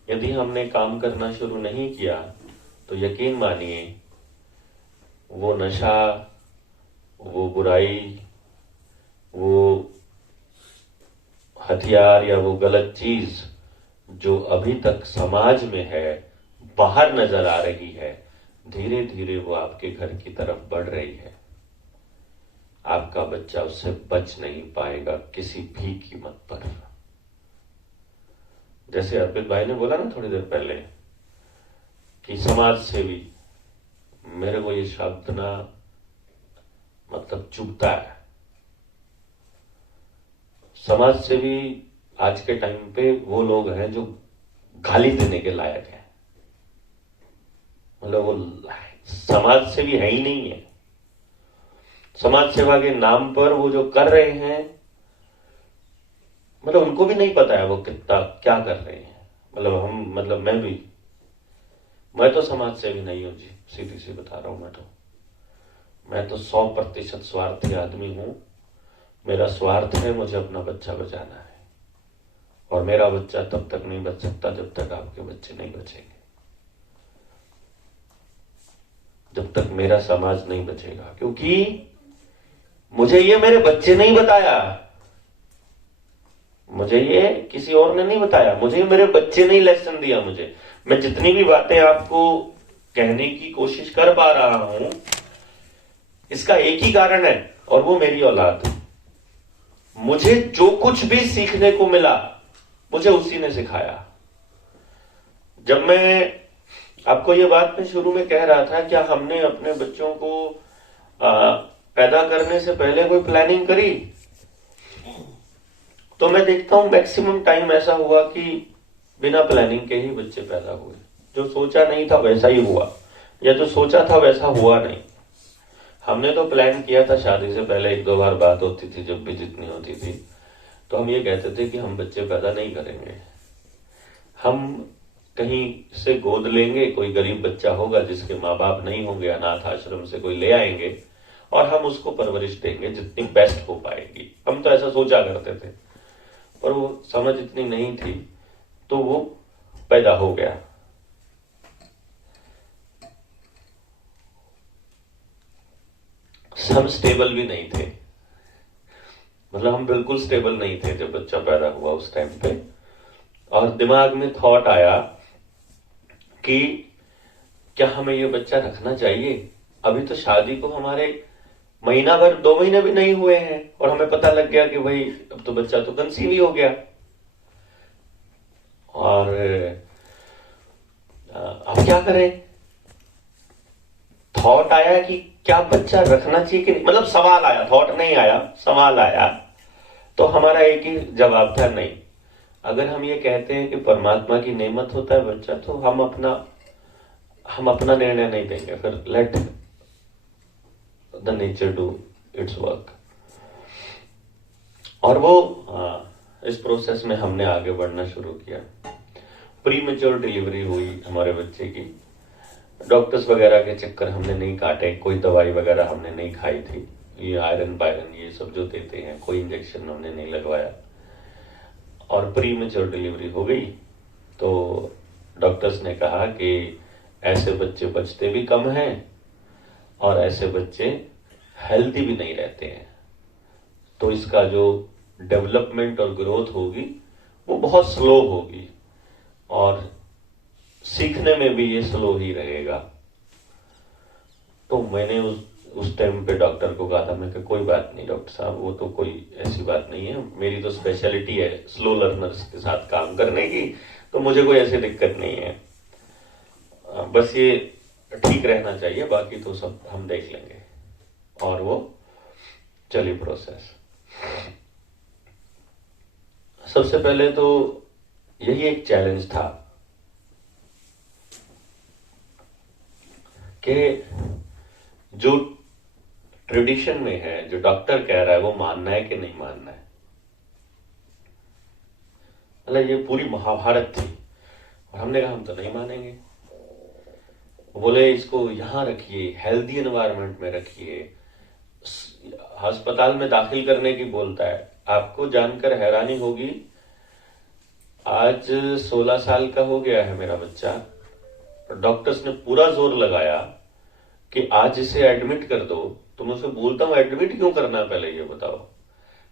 यदि हमने काम करना शुरू नहीं किया, तो यकीन मानिए वो नशा, वो बुराई, वो हथियार या वो गलत चीज जो अभी तक समाज में है, बाहर नजर आ रही है, धीरे धीरे वो आपके घर की तरफ बढ़ रही है। आपका बच्चा उससे बच नहीं पाएगा किसी भी कीमत पर। जैसे अर्पित भाई ने बोला ना थोड़ी देर पहले कि समाज सेवी, मेरे को ये शब्द ना मतलब चुभता है। समाज सेवी आज के टाइम पे वो लोग हैं जो गाली देने के लायक है। मतलब वो समाज सेवी है ही नहीं है। समाज सेवा के नाम पर वो जो कर रहे हैं, मतलब उनको भी नहीं पता है वो कितना क्या कर रहे हैं। मतलब मैं भी मैं तो समाज सेवी नहीं हूं जी, सीधी सी बता रहा हूं। मैं तो 100% स्वार्थी आदमी हूं। मेरा स्वार्थ है, मुझे अपना बच्चा बचाना है, और मेरा बच्चा तब तक नहीं बच सकता जब तक आपके बच्चे नहीं बचेंगे, जब तक मेरा समाज नहीं बचेगा। क्योंकि मुझे ये मेरे बच्चे नहीं बताया, मुझे ये किसी और ने नहीं बताया, मुझे मेरे बच्चे नहीं लेसन दिया। मुझे, मैं जितनी भी बातें आपको कहने की कोशिश कर पा रहा हूं, इसका एक ही कारण है, और वो मेरी औलाद। मुझे जो कुछ भी सीखने को मिला, मुझे उसी ने सिखाया। जब मैं आपको ये बात मैं शुरू में कह रहा था, क्या हमने अपने बच्चों को पैदा करने से पहले कोई प्लानिंग करी, तो मैं देखता हूं मैक्सिमम टाइम ऐसा हुआ कि बिना प्लानिंग के ही बच्चे पैदा हुए। जो सोचा नहीं था वैसा ही हुआ, या जो सोचा था वैसा हुआ नहीं। हमने तो प्लान किया था, शादी से पहले 1-2 बार बात होती थी, जब भी जितनी होती थी, तो हम ये कहते थे कि हम बच्चे पैदा नहीं करेंगे, हम कहीं से गोद लेंगे, कोई गरीब बच्चा होगा जिसके माँ बाप नहीं होंगे, अनाथ आश्रम से कोई ले आएंगे, और हम उसको परवरिश देंगे जितनी बेस्ट हो पाएगी। हम तो ऐसा सोचा करते थे, पर वो समझ इतनी नहीं थी, तो वो पैदा हो गया। हम स्टेबल भी नहीं थे, मतलब हम बिल्कुल स्टेबल नहीं थे जब बच्चा पैदा हुआ उस टाइम पे। और दिमाग में थॉट आया कि क्या हमें ये बच्चा रखना चाहिए। अभी तो शादी को हमारे महीना भर, 2 महीने भी नहीं हुए हैं, और हमें पता लग गया कि भाई अब तो बच्चा तो कंसीव ही हो गया। और अब क्या करें। थॉट आया कि क्या बच्चा रखना चाहिए कि नहीं, मतलब सवाल आया, थॉट नहीं आया, सवाल आया। तो हमारा एक ही जवाब था, नहीं। अगर हम ये कहते हैं कि परमात्मा की नेमत होता है बच्चा, तो हम अपना निर्णय नहीं देंगे, फिर let the nature do it's work. और वो इस प्रोसेस में हमने आगे बढ़ना शुरू किया। प्री मैच्योर डिलीवरी हुई हमारे बच्चे की। डॉक्टर्स वगैरह के चक्कर हमने नहीं काटे, कोई दवाई वगैरह हमने नहीं खाई थी, ये आयरन बायरन ये सब जो देते हैं, कोई इंजेक्शन हमने नहीं लगवाया, और प्री मैच्योर डिलीवरी हो गई। तो डॉक्टर्स ने कहा कि ऐसे बच्चे बचते भी कम हैं, और ऐसे बच्चे हेल्दी भी नहीं रहते हैं, तो इसका जो डेवलपमेंट और ग्रोथ होगी वो बहुत स्लो होगी, और सीखने में भी ये स्लो ही रहेगा। तो मैंने उस टाइम पे डॉक्टर को कहा था, मैं कहा कोई बात नहीं डॉक्टर साहब, वो तो कोई ऐसी बात नहीं है, मेरी तो स्पेशलिटी है स्लो लर्नर्स के साथ काम करने की, तो मुझे कोई ऐसी दिक्कत नहीं है, बस ये ठीक रहना चाहिए, बाकी तो सब हम देख लेंगे। और वो चली प्रोसेस। सबसे पहले तो यही एक चैलेंज था कि जो ट्रेडिशन में है, जो डॉक्टर कह रहा है, वो मानना है कि नहीं मानना है। मतलब ये पूरी महाभारत थी, और हमने कहा हम तो नहीं मानेंगे। बोले इसको यहां रखिए, हेल्दी एनवायरनमेंट में रखिए, अस्पताल में दाखिल करने की बोलता है। आपको जानकर हैरानी होगी, आज 16 साल का हो गया है मेरा बच्चा, डॉक्टर्स ने पूरा जोर लगाया कि आज इसे एडमिट कर दो। तो मैं उसे बोलता हूं एडमिट क्यों करना है, पहले ये बताओ,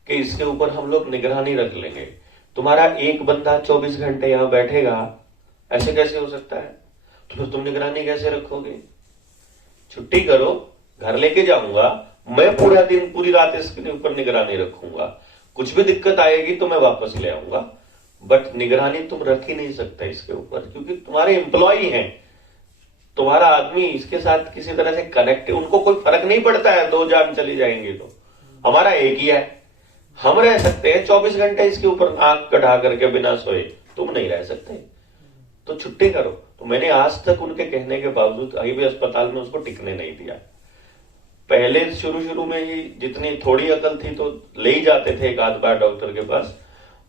कि इसके ऊपर हम लोग निगरानी रख लेंगे। तुम्हारा एक बंदा 24 घंटे यहां बैठेगा, ऐसे कैसे हो सकता है? तो फिर तुम निगरानी कैसे रखोगे? छुट्टी करो, घर लेके जाऊंगा, मैं पूरा दिन पूरी रात इसके ऊपर निगरानी रखूंगा, कुछ भी दिक्कत आएगी तो मैं वापस ले आऊंगा, बट निगरानी तुम रख ही नहीं सकते इसके ऊपर, क्योंकि तुम्हारे एम्प्लॉई हैं, तुम्हारा आदमी इसके साथ किसी तरह से कनेक्ट है, उनको कोई फर्क नहीं पड़ता है 2 जान चली जाएंगी तो, हमारा एक ही है। हम रह सकते हैं 24 घंटे इसके ऊपर आंख कढ़ा करके बिना सोए, तुम नहीं रह सकते, तो छुट्टी करो। तो मैंने आज तक उनके कहने के बावजूद कहीं भी अस्पताल में उसको टिकने नहीं दिया। पहले शुरू में ही जितनी थोड़ी अकल थी तो ले ही जाते थे एक आध बार डॉक्टर के पास,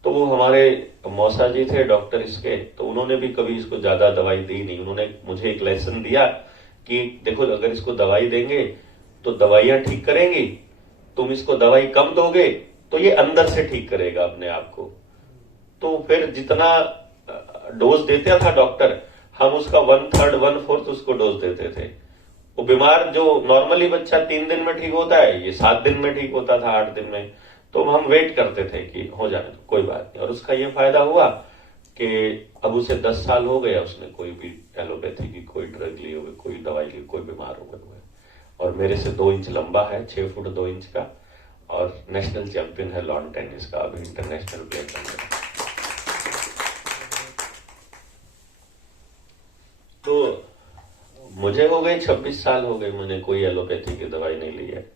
तो वो हमारे मौसा जी थे डॉक्टर इसके, तो उन्होंने भी कभी इसको ज्यादा दवाई दी नहीं। उन्होंने मुझे एक लेसन दिया कि देखो अगर इसको दवाई देंगे तो दवाइयां ठीक करेंगी, तुम इसको दवाई कम दोगे तो ये अंदर से ठीक करेगा अपने आप को। तो फिर जितना डोज देता था डॉक्टर, हम उसका 1/3 1/4 उसको डोज देते थे। वो बीमार जो नॉर्मली बच्चा 3 दिन में ठीक होता है, ये 7 दिन में ठीक होता था, 8 दिन में। तो हम वेट करते थे कि हो जाने तो कोई बात नहीं। और उसका ये फायदा हुआ कि अब उसे 10 साल हो गया, उसने कोई भी एलोपैथी की कोई ड्रग ली हो, कोई दवाई ली, कोई बीमार हो गया। और मेरे से 2 इंच लंबा है, 6 फुट 2 इंच का, और नेशनल चैंपियन है लॉन टेनिस का, अभी इंटरनेशनल प्लेयर बन गया। तो मुझे हो गए 26 साल हो गए, मैंने कोई एलोपैथी की दवाई नहीं ली है।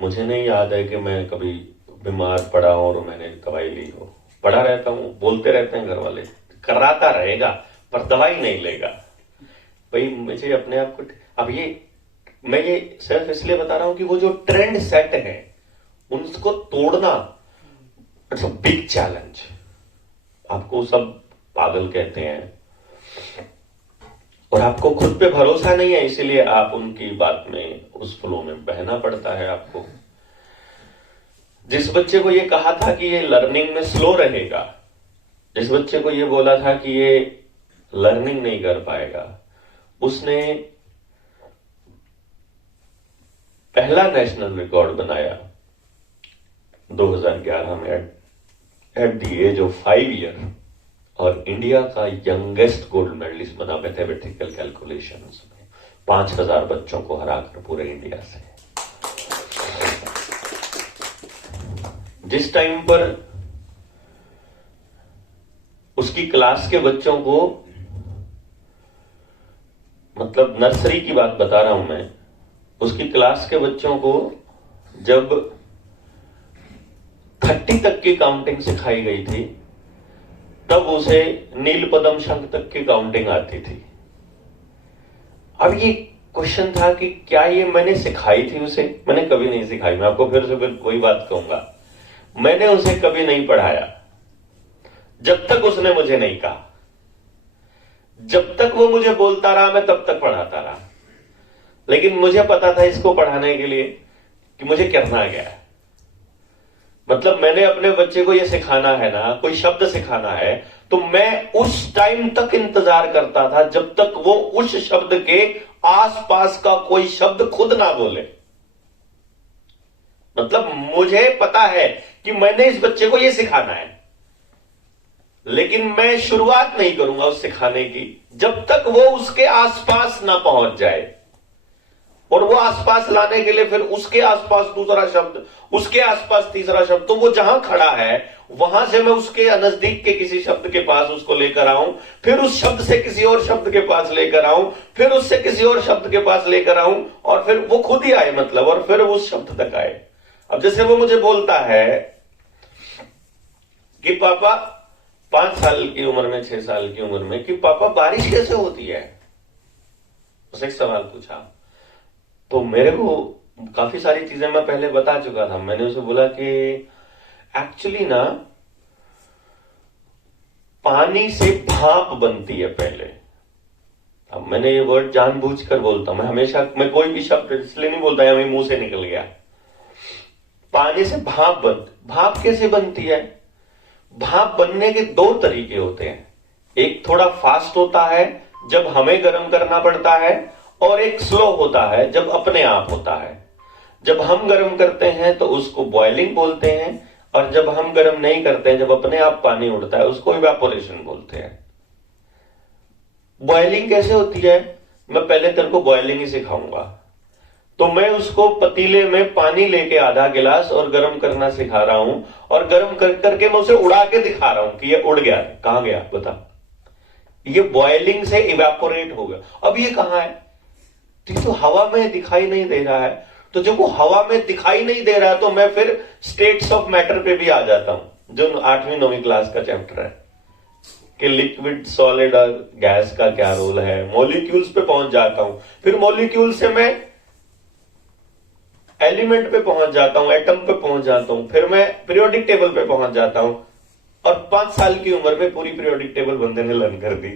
मुझे नहीं याद है कि मैं कभी बीमार पड़ा और मैंने दवाई ली हो। पड़ा रहता हूं, बोलते रहते हैं घर वाले, कराता रहेगा पर दवाई नहीं लेगा। भाई मुझे अपने आप को, अब ये मैं ये सिर्फ इसलिए बता रहा हूं कि वो जो ट्रेंड सेट है उनको तोड़ना इट्स अ बिग चैलेंज। आपको सब पागल कहते हैं और आपको खुद पे भरोसा नहीं है, इसीलिए आप उनकी बात में उस फ्लो में बहना पड़ता है आपको। जिस बच्चे को ये कहा था कि ये लर्निंग में स्लो रहेगा, जिस बच्चे को ये बोला था कि ये लर्निंग नहीं कर पाएगा, उसने पहला नेशनल रिकॉर्ड बनाया 2011 में at the age of 5 year, और इंडिया का यंगेस्ट गोल्ड मेडलिस्ट बना मैथमेटिकल कैलकुलेशंस में, 5000 बच्चों को हराकर पूरे इंडिया से। जिस टाइम पर उसकी क्लास के बच्चों को, मतलब नर्सरी की बात बता रहा हूं मैं, उसकी क्लास के बच्चों को जब 30 तक की काउंटिंग सिखाई गई थी, तब उसे नील पदम शंख तक की काउंटिंग आती थी। अब ये क्वेश्चन था कि क्या ये मैंने सिखाई थी उसे? मैंने कभी नहीं सिखाई। मैं आपको फिर से वही बात कहूंगा, मैंने उसे कभी नहीं पढ़ाया जब तक उसने मुझे नहीं कहा। जब तक वो मुझे बोलता रहा मैं तब तक पढ़ाता रहा, लेकिन मुझे पता था इसको पढ़ाने के लिए कि मुझे करना क्या है। मतलब मैंने अपने बच्चे को ये सिखाना है ना, कोई शब्द सिखाना है, तो मैं उस टाइम तक इंतजार करता था जब तक वो उस शब्द के आसपास का कोई शब्द खुद ना बोले। मतलब मुझे पता है कि मैंने इस बच्चे को ये सिखाना है, लेकिन मैं शुरुआत नहीं करूंगा उस सिखाने की जब तक वो उसके आसपास ना पहुंच जाए। और वो आसपास लाने के लिए फिर उसके आसपास दूसरा शब्द, उसके आसपास तीसरा शब्द, तो वो जहां खड़ा है वहां से मैं उसके नजदीक के किसी शब्द के पास उसको लेकर आऊं, फिर उस शब्द से किसी और शब्द के पास लेकर आऊं, फिर उससे किसी और शब्द के पास लेकर आऊं, और फिर वो खुद ही आए, मतलब, और फिर उस शब्द तक आए। अब जैसे वो मुझे बोलता है कि पापा 5 साल की उम्र में, 6 साल की उम्र में, कि पापा बारिश कैसे होती है? उसने एक सवाल पूछा। तो मेरे को काफी सारी चीजें मैं पहले बता चुका था। मैंने उसे बोला कि एक्चुअली ना पानी से भाप बनती है पहले। अब मैंने ये वर्ड जानबूझकर बोलता हूं, मैं हमेशा, मैं कोई भी शब्द इसलिए नहीं बोलता है मेरे मुंह से निकल गया। पानी से भाप भाप कैसे बनती है? भाप बनने के 2 तरीके होते हैं। एक थोड़ा फास्ट होता है जब हमें गर्म करना पड़ता है, और एक स्लो होता है जब अपने आप होता है। जब हम गर्म करते हैं तो उसको बॉइलिंग बोलते हैं, और जब हम गर्म नहीं करते हैं, जब अपने आप पानी उड़ता है, उसको इवेपोरेशन बोलते हैं। बॉइलिंग कैसे होती है मैं पहले तेरे को बॉइलिंग ही सिखाऊंगा। तो मैं उसको पतीले में पानी लेके आधा गिलास और गर्म करना सिखा रहा हूं, और गर्म करके मैं उसे उड़ा के दिखा रहा हूं कि ये उड़ गया। कहां गया बता? ये बॉइलिंग से इवेपोरेट हो गया। अब ये कहां है? तो हवा में दिखाई नहीं दे रहा है। तो जब वो हवा में दिखाई नहीं दे रहा है तो मैं फिर स्टेट्स ऑफ मैटर पे भी आ जाता हूं, जो 8वीं 9वीं क्लास का चैप्टर है कि लिक्विड, सॉलिड और गैस का क्या रोल है। मॉलिक्यूल्स पे पहुंच जाता हूं। फिर मॉलिक्यूल से मैं एलिमेंट पे पहुंच जाता हूं, एटम पे पहुंच जाता हूं, फिर मैं पीरियोडिक टेबल पे पहुंच जाता हूं, और 5 साल की उम्र में पूरी पीरियोडिक टेबल बंदे ने लर्न कर दी।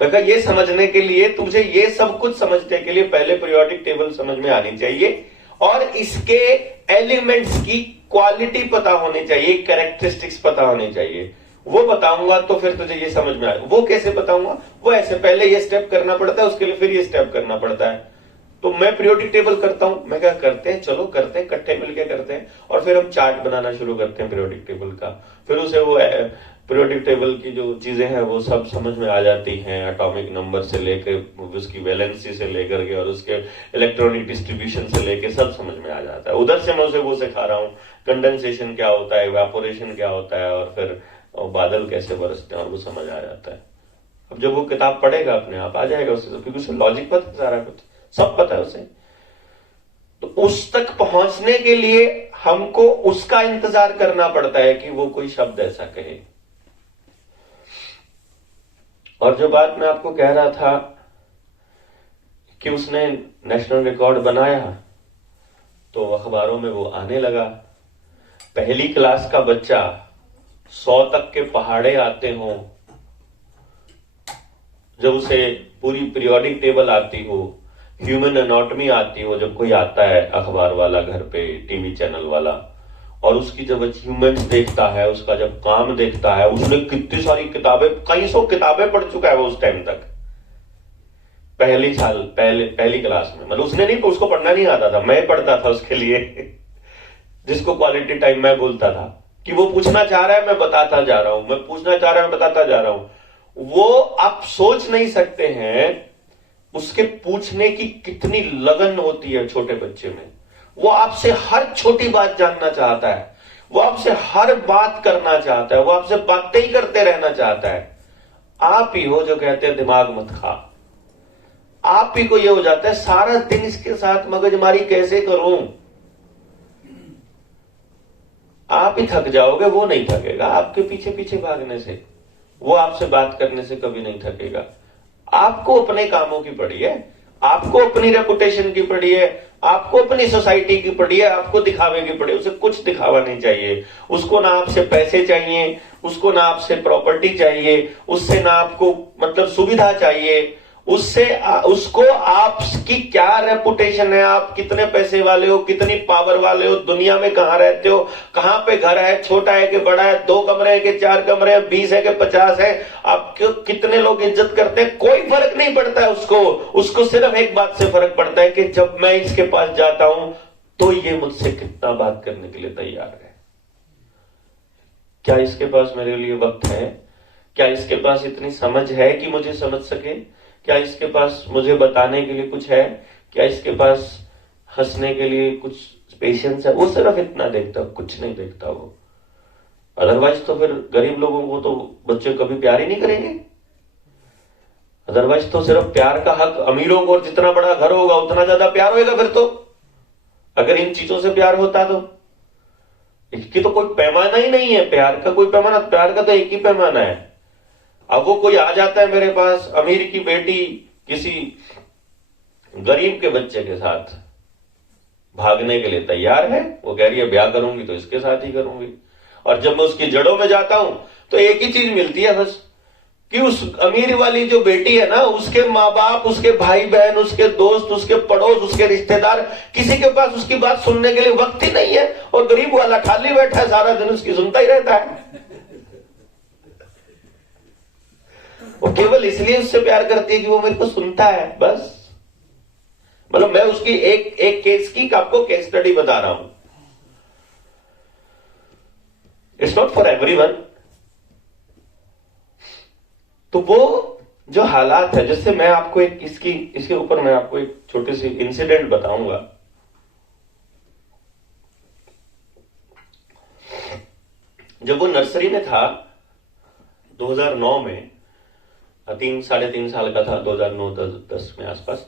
देखा, ये समझने के लिए, तुझे ये सब कुछ समझने के लिए पहले पीरियोडिक टेबल समझ में आनी चाहिए, और इसके एलिमेंट्स की क्वालिटी पता होनी चाहिए, कैरेक्टरिस्टिक्स पता होनी चाहिए। वो बताऊंगा तो फिर तुझे ये समझ में आएगा। वो कैसे बताऊंगा? वो ऐसे, पहले ये स्टेप करना पड़ता है, उसके लिए फिर ये स्टेप करना पड़ता है। तो मैं पीरियोडिक टेबल करता हूं, मैं क्या करते हैं, चलो करते हैं, इकट्ठे मिलकर करते हैं, और फिर हम चार्ट बनाना शुरू करते हैं पीरियोडिक टेबल का। फिर उसे वो पीरियोडिक टेबल की जो चीजें हैं वो सब समझ में आ जाती हैं, एटॉमिक नंबर से लेकर उसकी वैलेंसी से लेकर के और उसके इलेक्ट्रॉनिक डिस्ट्रीब्यूशन से लेकर सब समझ में आ जाता है। उधर से मैं उसे वो सिखा रहा हूँ, कंडेंसेशन क्या होता है, इवेपोरेशन क्या होता है, और फिर बादल कैसे बरसते हैं, और वो समझ आ जाता है। अब जब वो किताब पढ़ेगा अपने आप आ जाएगा उसे, क्योंकि उसे लॉजिक पता है, सारा कुछ सब पता है उसे। तो उस तक पहुंचने के लिए हमको उसका इंतजार करना पड़ता है कि वो कोई शब्द ऐसा कहे। और जो बात मैं आपको कह रहा था कि उसने नेशनल रिकॉर्ड बनाया, तो अखबारों में वो आने लगा। पहली क्लास का बच्चा 100 तक के पहाड़े आते हों, जब उसे पूरी पीरियोडिक टेबल आती हो, ह्यूमन एनाटॉमी आती हो, जब कोई आता है अखबार वाला घर पे, टीवी चैनल वाला, और उसकी जब अचीवमेंट्स देखता है, उसका जब काम देखता है, उसने कितनी सारी किताबें, कई 100 किताबें पढ़ चुका है वो उस टाइम तक, पहली क्लास में। मतलब उसने नहीं, उसको पढ़ना नहीं आता था, मैं पढ़ता था उसके लिए जिसको क्वालिटी टाइम मैं बोलता था कि वो पूछना चाह रहा है मैं बताता जा रहा हूं, मैं पूछना चाह रहा है मैं बताता जा रहा हूं। वो आप सोच नहीं सकते हैं उसके पूछने की कितनी लगन होती है छोटे बच्चे में। वो आपसे हर छोटी बात जानना चाहता है, वो आपसे हर बात करना चाहता है, वो आपसे बातें ही करते रहना चाहता है। आप ही हो जो कहते हैं दिमाग मत खा। आप ही को ये हो जाता है सारा दिन इसके साथ मगजमारी कैसे करूं। आप ही थक जाओगे, वो नहीं थकेगा आपके पीछे पीछे भागने से, वो आपसे बात करने से कभी नहीं थकेगा। आपको अपने कामों की पड़ी है, आपको अपनी रेपुटेशन की पड़ी है, आपको अपनी सोसाइटी की पड़ी है, आपको दिखावे की पड़ी है। उसे कुछ दिखावा नहीं चाहिए, उसको ना आपसे पैसे चाहिए, उसको ना आपसे प्रॉपर्टी चाहिए, उससे ना आपको मतलब सुविधा चाहिए, उसको आपकी क्या रेपुटेशन है, आप कितने पैसे वाले हो, कितनी पावर वाले हो, दुनिया में कहां रहते हो, कहां पे घर है, छोटा है कि बड़ा है, 2 कमरे है कि 4 कमरे है, 20 है कि 50 है, आपको कितने लोग इज्जत करते हैं, कोई फर्क नहीं पड़ता है उसको सिर्फ एक बात से फर्क पड़ता है कि जब मैं इसके पास जाता हूं तो ये मुझसे कितना बात करने के लिए तैयार है। क्या इसके पास मेरे लिए वक्त है? क्या इसके पास इतनी समझ है कि मुझे समझ सके? क्या इसके पास मुझे बताने के लिए कुछ है? क्या इसके पास हंसने के लिए कुछ पेशेंस है? वो सिर्फ इतना देखता, कुछ नहीं देखता वो। अदरवाइज तो फिर गरीब लोगों को तो बच्चे कभी प्यार ही नहीं करेंगे। अदरवाइज तो सिर्फ प्यार का हक अमीरों को, और जितना बड़ा घर होगा उतना ज्यादा प्यार होगा फिर तो, अगर इन चीजों से प्यार होता तो। इसकी तो कोई पैमाना ही नहीं है, प्यार का कोई पैमाना, प्यार का तो एक ही पैमाना है। अब वो कोई आ जाता है मेरे पास, अमीर की बेटी किसी गरीब के बच्चे के साथ भागने के लिए तैयार है, वो कह रही है ब्याह करूंगी तो इसके साथ ही करूंगी। और जब मैं उसकी जड़ों में जाता हूं तो एक ही चीज मिलती है बस, कि उस अमीर वाली जो बेटी है ना, उसके माँ बाप, उसके भाई बहन, उसके दोस्त, उसके पड़ोस, उसके रिश्तेदार, किसी के पास उसकी बात सुनने के लिए वक्त ही नहीं है। और गरीब वाला खाली बैठा है, सारा दिन उसकी सुनता ही रहता है। वो केवल इसलिए उससे प्यार करती है कि वो मेरे को सुनता है बस। मतलब मैं उसकी एक केस की आपको केस स्टडी बता रहा हूं। It's not for everyone. तो वो जो हालात है, जिससे मैं आपको इसके ऊपर मैं आपको एक छोटी सी इंसिडेंट बताऊंगा। जब वो नर्सरी में था 2009 में, 3-3.5 साल का था, 2009-10 में आसपास,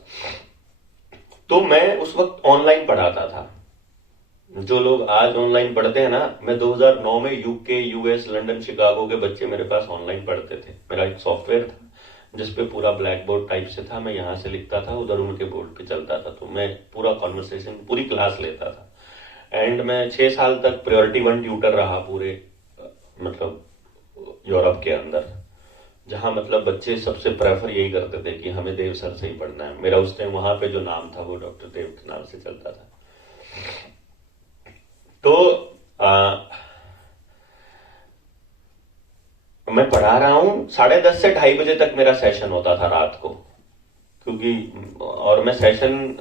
तो मैं उस वक्त ऑनलाइन पढ़ाता था। जो लोग आज ऑनलाइन पढ़ते हैं ना, मैं 2009 में यूके, यूएस, लंदन, शिकागो के बच्चे मेरे पास ऑनलाइन पढ़ते थे। मेरा एक सॉफ्टवेयर था जिसपे पूरा ब्लैक बोर्ड टाइप से था। मैं यहाँ से लिखता था, उधर उनके बोर्ड पे चलता था, तो मैं पूरा कॉन्वर्सेशन पूरी क्लास लेता था। एंड मैं 6 साल तक प्रायोरिटी 1 ट्यूटर रहा पूरे मतलब यूरोप के अंदर, जहां मतलब बच्चे सबसे प्रेफर यही करते थे कि हमें देव सर से ही पढ़ना है। मेरा उस टाइम वहां पे जो नाम था वो डॉक्टर देव के नाम से चलता था। तो मैं पढ़ा रहा हूं, 10:30 से 2:30 बजे तक मेरा सेशन होता था रात को, क्योंकि और मैं सेशन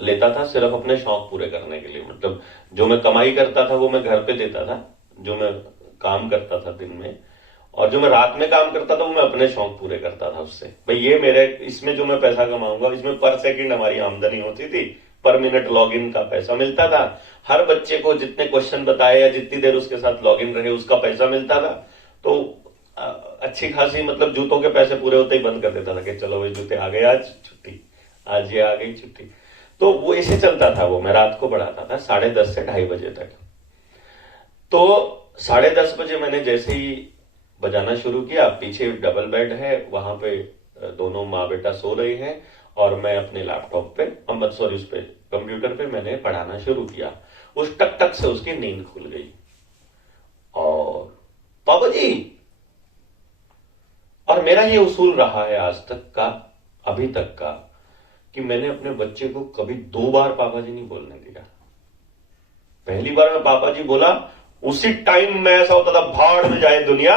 लेता था सिर्फ अपने शौक पूरे करने के लिए। मतलब जो मैं कमाई करता था वो मैं घर पे देता था, जो मैं काम करता था दिन में, और जो मैं रात में काम करता था वो मैं अपने शौक पूरे करता था उससे। भाई ये मेरे, इसमें जो मैं पैसा कमाऊंगा, इसमें पर सेकंड हमारी आमदनी होती थी, पर मिनट लॉगिन का पैसा मिलता था। हर बच्चे को जितने क्वेश्चन बताए या जितनी देर उसके साथ लॉगिन रहे उसका पैसा मिलता था। तो अच्छी खासी मतलब जूतों के पैसे पूरे होते ही बंद कर देता था कि चलो भाई जूते आ गए, आज छुट्टी, आज ये आ गई छुट्टी। तो वो ऐसे चलता था। वो मैं रात को पढ़ाता था 10:30 से 2:30 बजे तक। तो 10:30 बजे मैंने जैसे ही बजाना शुरू किया, पीछे डबल बेड है, वहां पे दोनों माँ बेटा सो रहे हैं, और मैं अपने लैपटॉप पे सॉरी उस पे कंप्यूटर पे मैंने पढ़ाना शुरू किया। उस टक टक से उसकी नींद खुल गई। और पापा जी, और मेरा ये उसूल रहा है आज तक का, अभी तक का, कि मैंने अपने बच्चे को कभी 2 बार पापा जी नहीं बोलने दिया। पहली बार मैं पापा जी बोला, उसी टाइम में ऐसा होता था भाड़ में जाए दुनिया,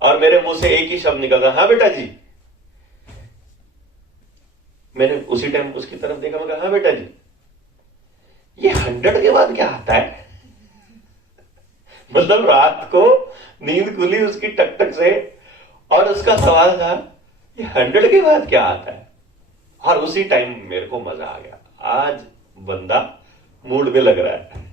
और मेरे मुंह से एक ही शब्द निकलता, हाँ बेटा जी। मैंने उसी टाइम उसकी तरफ देखा, मैं कहा हाँ बेटा जी। ये 100 के बाद क्या आता है? मतलब रात को नींद खुली उसकी टक टक से, और उसका सवाल था ये 100 के बाद क्या आता है? और उसी टाइम मेरे को मजा आ गया, आज बंदा मूड में लग रहा है,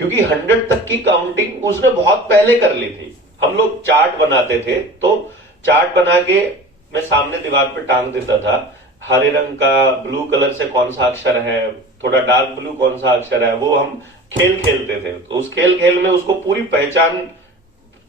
क्योंकि 100 तक की काउंटिंग उसने बहुत पहले कर ली थी। हम लोग चार्ट बनाते थे, तो चार्ट बना के मैं सामने दीवार पे टांग देता था। हरे रंग का ब्लू कलर से कौन सा अक्षर है, थोड़ा डार्क ब्लू कौन सा अक्षर है, वो हम खेल खेलते थे। तो उस खेल में उसको पूरी पहचान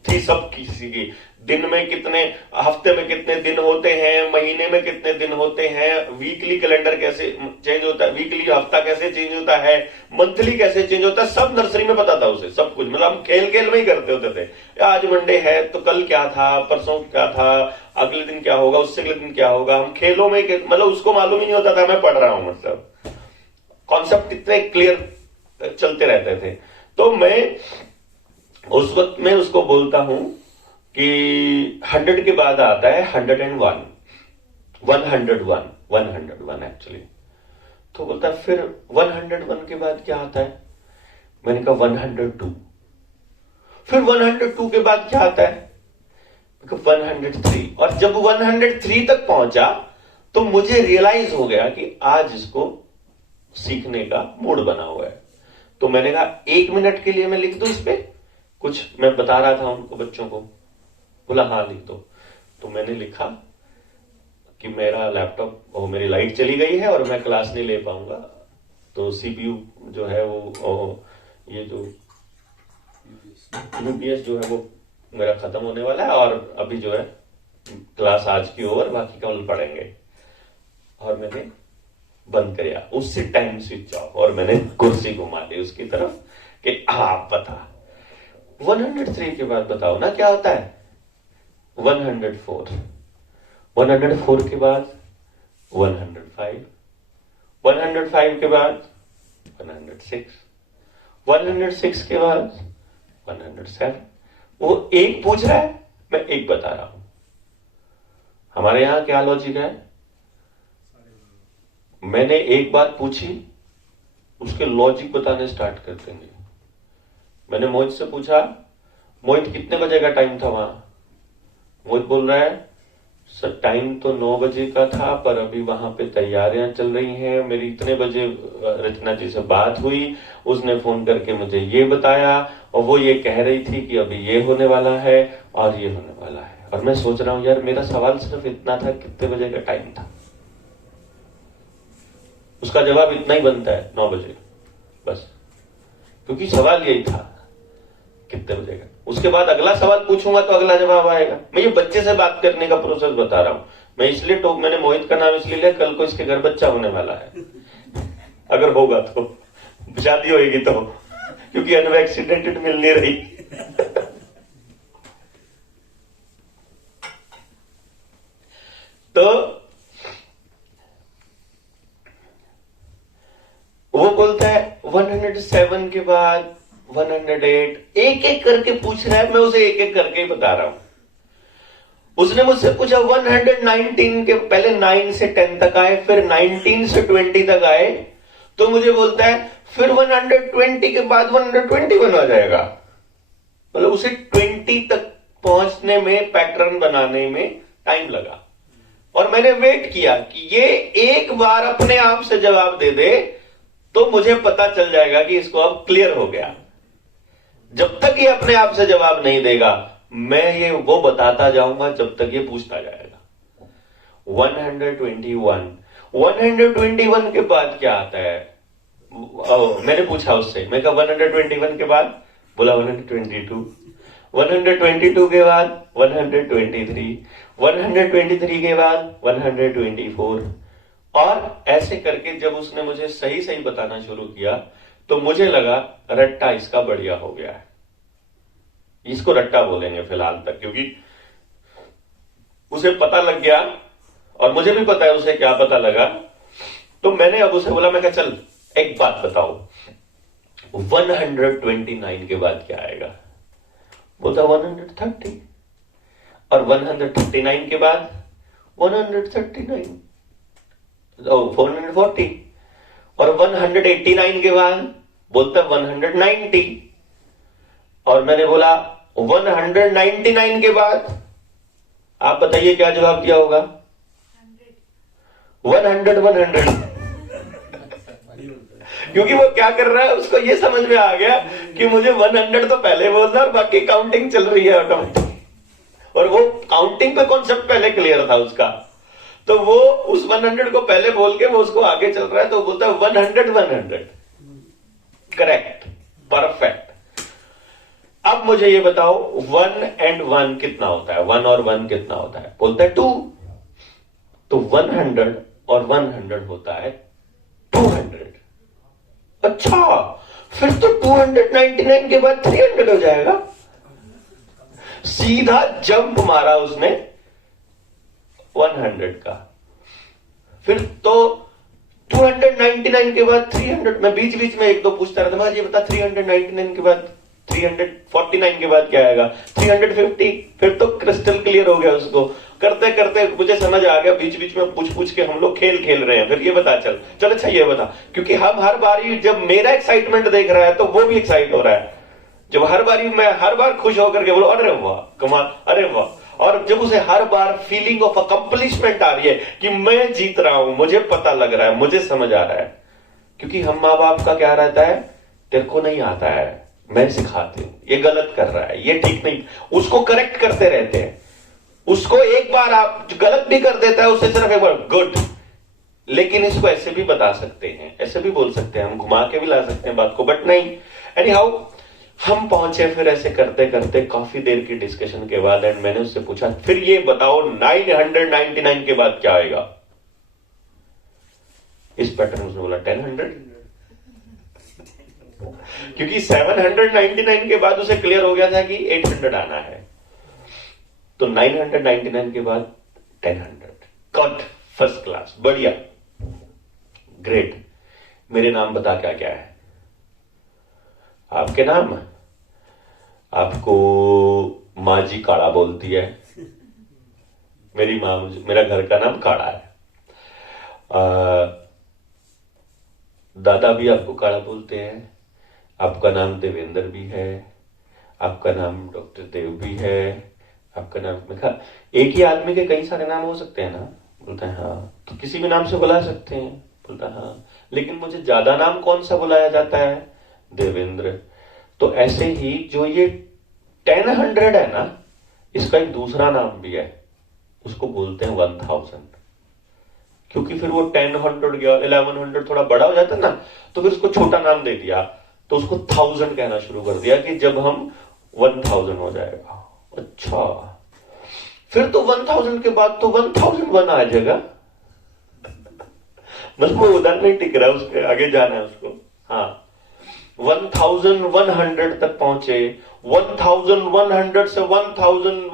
थी सब किसी की। दिन में कितने, हफ्ते में कितने दिन होते हैं, महीने में कितने दिन होते हैं, वीकली कैलेंडर कैसे चेंज होता है, वीकली हफ्ता कैसे चेंज होता है, मंथली कैसे चेंज होता है, सब नर्सरी में पता था उसे, सब कुछ। मतलब हम खेल में ही करते होते थे। आज मंडे है तो कल क्या था, परसों क्या था, अगले दिन क्या होगा, उससे अगले दिन क्या होगा, हम खेलों में, मतलब उसको मालूम ही नहीं होता था मैं पढ़ रहा हूं। मतलब कॉन्सेप्ट कितने क्लियर चलते रहते थे। तो मैं उस वक्त में उसको बोलता हूं कि 100 के बाद आता है 101, 101 एक्चुअली। तो बोलता है फिर 101 के बाद क्या आता है? मैंने कहा 102। फिर 102 के बाद क्या आता है? 103। और जब 103 तक पहुंचा तो मुझे रियलाइज हो गया कि आज इसको सीखने का मूड बना हुआ है। तो मैंने कहा 1 मिनट के लिए मैं लिख दूं इस पे कुछ, मैं बता रहा था उनको, बच्चों को। बोला हाँ लिख दो। तो मैंने लिखा कि मेरा लैपटॉप, मेरी लाइट चली गई है और मैं क्लास नहीं ले पाऊंगा, तो सीपीयू जो है वो ये जो यूपीएस जो है वो मेरा खत्म होने वाला है, और अभी जो है क्लास आज की ओवर, बाकी कल पढ़ेंगे। और मैंने बंद किया, उसी टाइम स्विच ऑफ, और मैंने कुर्सी घुमा ली उसकी तरफ कि आप बता 103 के बाद बताओ ना क्या होता है? 104 के बाद 105, 105 के बाद 106, 106 के बाद 107। वो एक पूछ रहा है, मैं एक बता रहा हूं। हमारे यहां क्या लॉजिक है? मैंने एक बात पूछी, उसके लॉजिक बताने स्टार्ट कर देंगे। मैंने मोहित से पूछा, मोहित कितने बजे का टाइम था वहां? मोहित बोल रहा है सर टाइम तो 9 बजे का था, पर अभी वहां पे तैयारियां चल रही हैं। मेरी इतने बजे रचना जी से बात हुई, उसने फोन करके मुझे ये बताया, और वो ये कह रही थी कि अभी ये होने वाला है और ये होने वाला है। और मैं सोच रहा हूं यार मेरा सवाल सिर्फ इतना था, कितने बजे का टाइम था? उसका जवाब इतना ही बनता है, 9 बजे, बस। क्योंकि सवाल यही था, कितने बजे का। उसके बाद अगला सवाल पूछूंगा तो अगला जवाब आएगा। मैं ये बच्चे से बात करने का प्रोसेस बता रहा हूं। मैं इसलिए मैंने मोहित का नाम इसलिए लिया, कल को इसके घर बच्चा होने वाला है, अगर होगा तो, शादी होगी तो, क्योंकि अनवैक्सीनेटेड मिल नहीं रही। तो वो बोलता है 107 के बाद 108, एक एक करके पूछ रहा है, मैं उसे एक एक करके ही बता रहा हूं। उसने मुझसे पूछा 119 के, पहले 9 से 10 तक आए, फिर 19 से 20 तक आए, तो मुझे बोलता है फिर 120 के बाद 121 आ जाएगा। मतलब उसे 20 तक पहुंचने में, पैटर्न बनाने में टाइम लगा। और मैंने वेट किया कि ये एक बार अपने आप से जवाब दे दे तो मुझे पता चल जाएगा कि इसको अब क्लियर हो गया। जब तक ये अपने आप से जवाब नहीं देगा, मैं ये वो बताता जाऊंगा जब तक ये पूछता जाएगा। 121 के बाद क्या आता है? मैंने पूछा उससे, मैं कहा 121 के बाद, बोला 122, 122 के बाद 123, 123 के बाद 124, और ऐसे करके जब उसने मुझे सही सही बताना शुरू किया तो मुझे लगा रट्टा इसका बढ़िया हो गया है। इसको रट्टा बोलेंगे फिलहाल तक, क्योंकि उसे पता लग गया और मुझे भी पता है उसे क्या पता लगा। तो मैंने अब उसे बोला, मैं कहा चल एक बात बताओ, 129 के बाद क्या आएगा? बोलता 130, और 139 के बाद 139, 440, और 189 के बाद बोलता 190, और मैंने बोला 199 के बाद आप बताइए क्या जवाब दिया होगा? 100। क्योंकि वो क्या कर रहा है, उसको ये समझ में आ गया कि मुझे 100 तो पहले बोलना और बाकी काउंटिंग चल रही है ऑटोमेटिक, और वो काउंटिंग पे कॉन्सेप्ट पहले क्लियर था उसका, तो वो उस 100 को पहले बोल के वो उसको आगे चल रहा है, तो बोलता है 100 करेक्ट, परफेक्ट। अब मुझे ये बताओ 1 and 1 कितना होता है? 1 और 1 कितना होता है? बोलता है 2। तो 100 और 100 होता है 200। अच्छा, फिर तो 299 के बाद 300 हो जाएगा। सीधा जंप मारा उसने 100 का। फिर तो 299 के बाद 300, मैं बीच बीच में एक दो पूछता रहता, मैं ये बता 399 के बाद 349 के बाद क्या आएगा? 350। फिर तो क्रिस्टल क्लियर हो गया उसको। करते करते मुझे समझ आ गया, बीच बीच में पूछ पूछ के हम लोग खेल रहे हैं। फिर ये बता चल अच्छा ये बता, क्योंकि हम हर बारी जब मेरा एक्साइटमेंट देख रहा है तो वो भी एक्साइट हो रहा है। जब हर बारी मैं हर बार खुश होकर के बोलो अरे वाह कमाल, अरे वाह, और जब उसे हर बार फीलिंग ऑफ अकम्पलिशमेंट आ रही है कि मैं जीत रहा हूं, मुझे पता लग रहा है, मुझे समझ आ रहा है। क्योंकि हम माँ बाप का क्या रहता है, तेरे को नहीं आता है, मैं सिखाती हूं, ये गलत कर रहा है, ये ठीक नहीं, उसको करेक्ट करते रहते हैं। उसको एक बार आप गलत भी कर देता है, उससे सिर्फ एक बार गुड। लेकिन इसको ऐसे भी बता सकते हैं, ऐसे भी बोल सकते हैं, हम घुमा के भी ला सकते हैं बात को, बट नहीं। एनी हाउ हम पहुंचे फिर ऐसे करते करते काफी देर की डिस्कशन के बाद, एंड मैंने उससे पूछा फिर ये बताओ 999 के बाद क्या आएगा? इस पैटर्न उसने बोला 1000, क्योंकि 799 के बाद उसे क्लियर हो गया था कि 800 आना है। तो 999 के बाद 1000। कट, फर्स्ट क्लास, बढ़िया, ग्रेट। मेरे नाम बता क्या क्या है? आपके नाम? आपको माँ जी काड़ा बोलती है। मेरी माँ, मेरा घर का नाम काड़ा है। दादा भी आपको काड़ा बोलते हैं। आपका नाम देवेंद्र भी है, आपका नाम डॉक्टर देव भी है, आपका नाम, मैं कहा एक ही आदमी के कई सारे नाम हो सकते हैं ना? बोलता है हाँ। तो किसी भी नाम से बुला सकते हैं? बोलता है हाँ। लेकिन मुझे ज्यादा नाम कौन सा बुलाया जाता है? देवेंद्र। तो ऐसे ही जो ये 1000 है ना, इसका एक दूसरा नाम भी है, उसको बोलते हैं 1000। क्योंकि फिर वो 1000 गया, 1100 थोड़ा बड़ा हो जाता है ना, तो फिर उसको छोटा नाम दे दिया, तो उसको 1000 कहना शुरू कर दिया कि जब हम 1000 हो जाएगा। अच्छा, फिर तो 1000 के बाद तो 1001 आ जाएगा। मतलब वो उधर नहीं टिक रहा है, उसके आगे जाना है उसको। हाँ, 1100 तक पहुंचे, 1100 से 1124,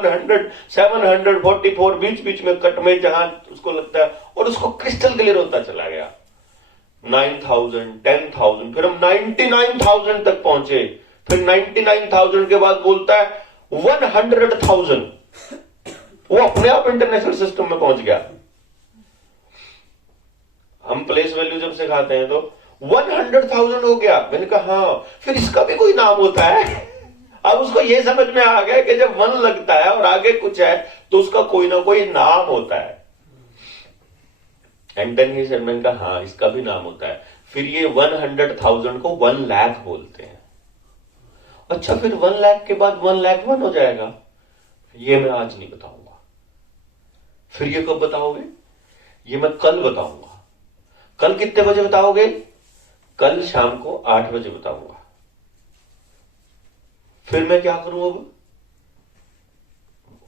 100, 744, बीच बीच में कट में जहां उसको लगता है, और उसको क्रिस्टल क्लियर होता चला गया। 9000, 10,000, फिर हम 99,000 तक पहुंचे। फिर 99,000 के बाद बोलता है 100,000। वो अपने आप इंटरनेशनल सिस्टम में पहुंच गया। हम प्लेस वैल्यू जब सिखाते हैं तो 100,000 हो गया। मैंने कहा हाँ, फिर इसका भी कोई नाम होता है। अब उसको यह समझ में आ गया कि जब 1 लगता है और आगे कुछ है तो उसका कोई ना कोई नाम होता है। एंड देन ही सेड, मैंने कहा हाँ, इसका भी नाम होता है। फिर ये 100,000 को 1 लाख बोलते हैं। अच्छा, फिर 1 लाख के बाद 1,01,000 हो जाएगा। ये मैं आज नहीं बताऊंगा। फिर ये कब बताओगे? ये मैं कल बताऊंगा। कल कितने बजे बताओगे? कल शाम को 8 बजे बताऊंगा। फिर मैं क्या करूं अब?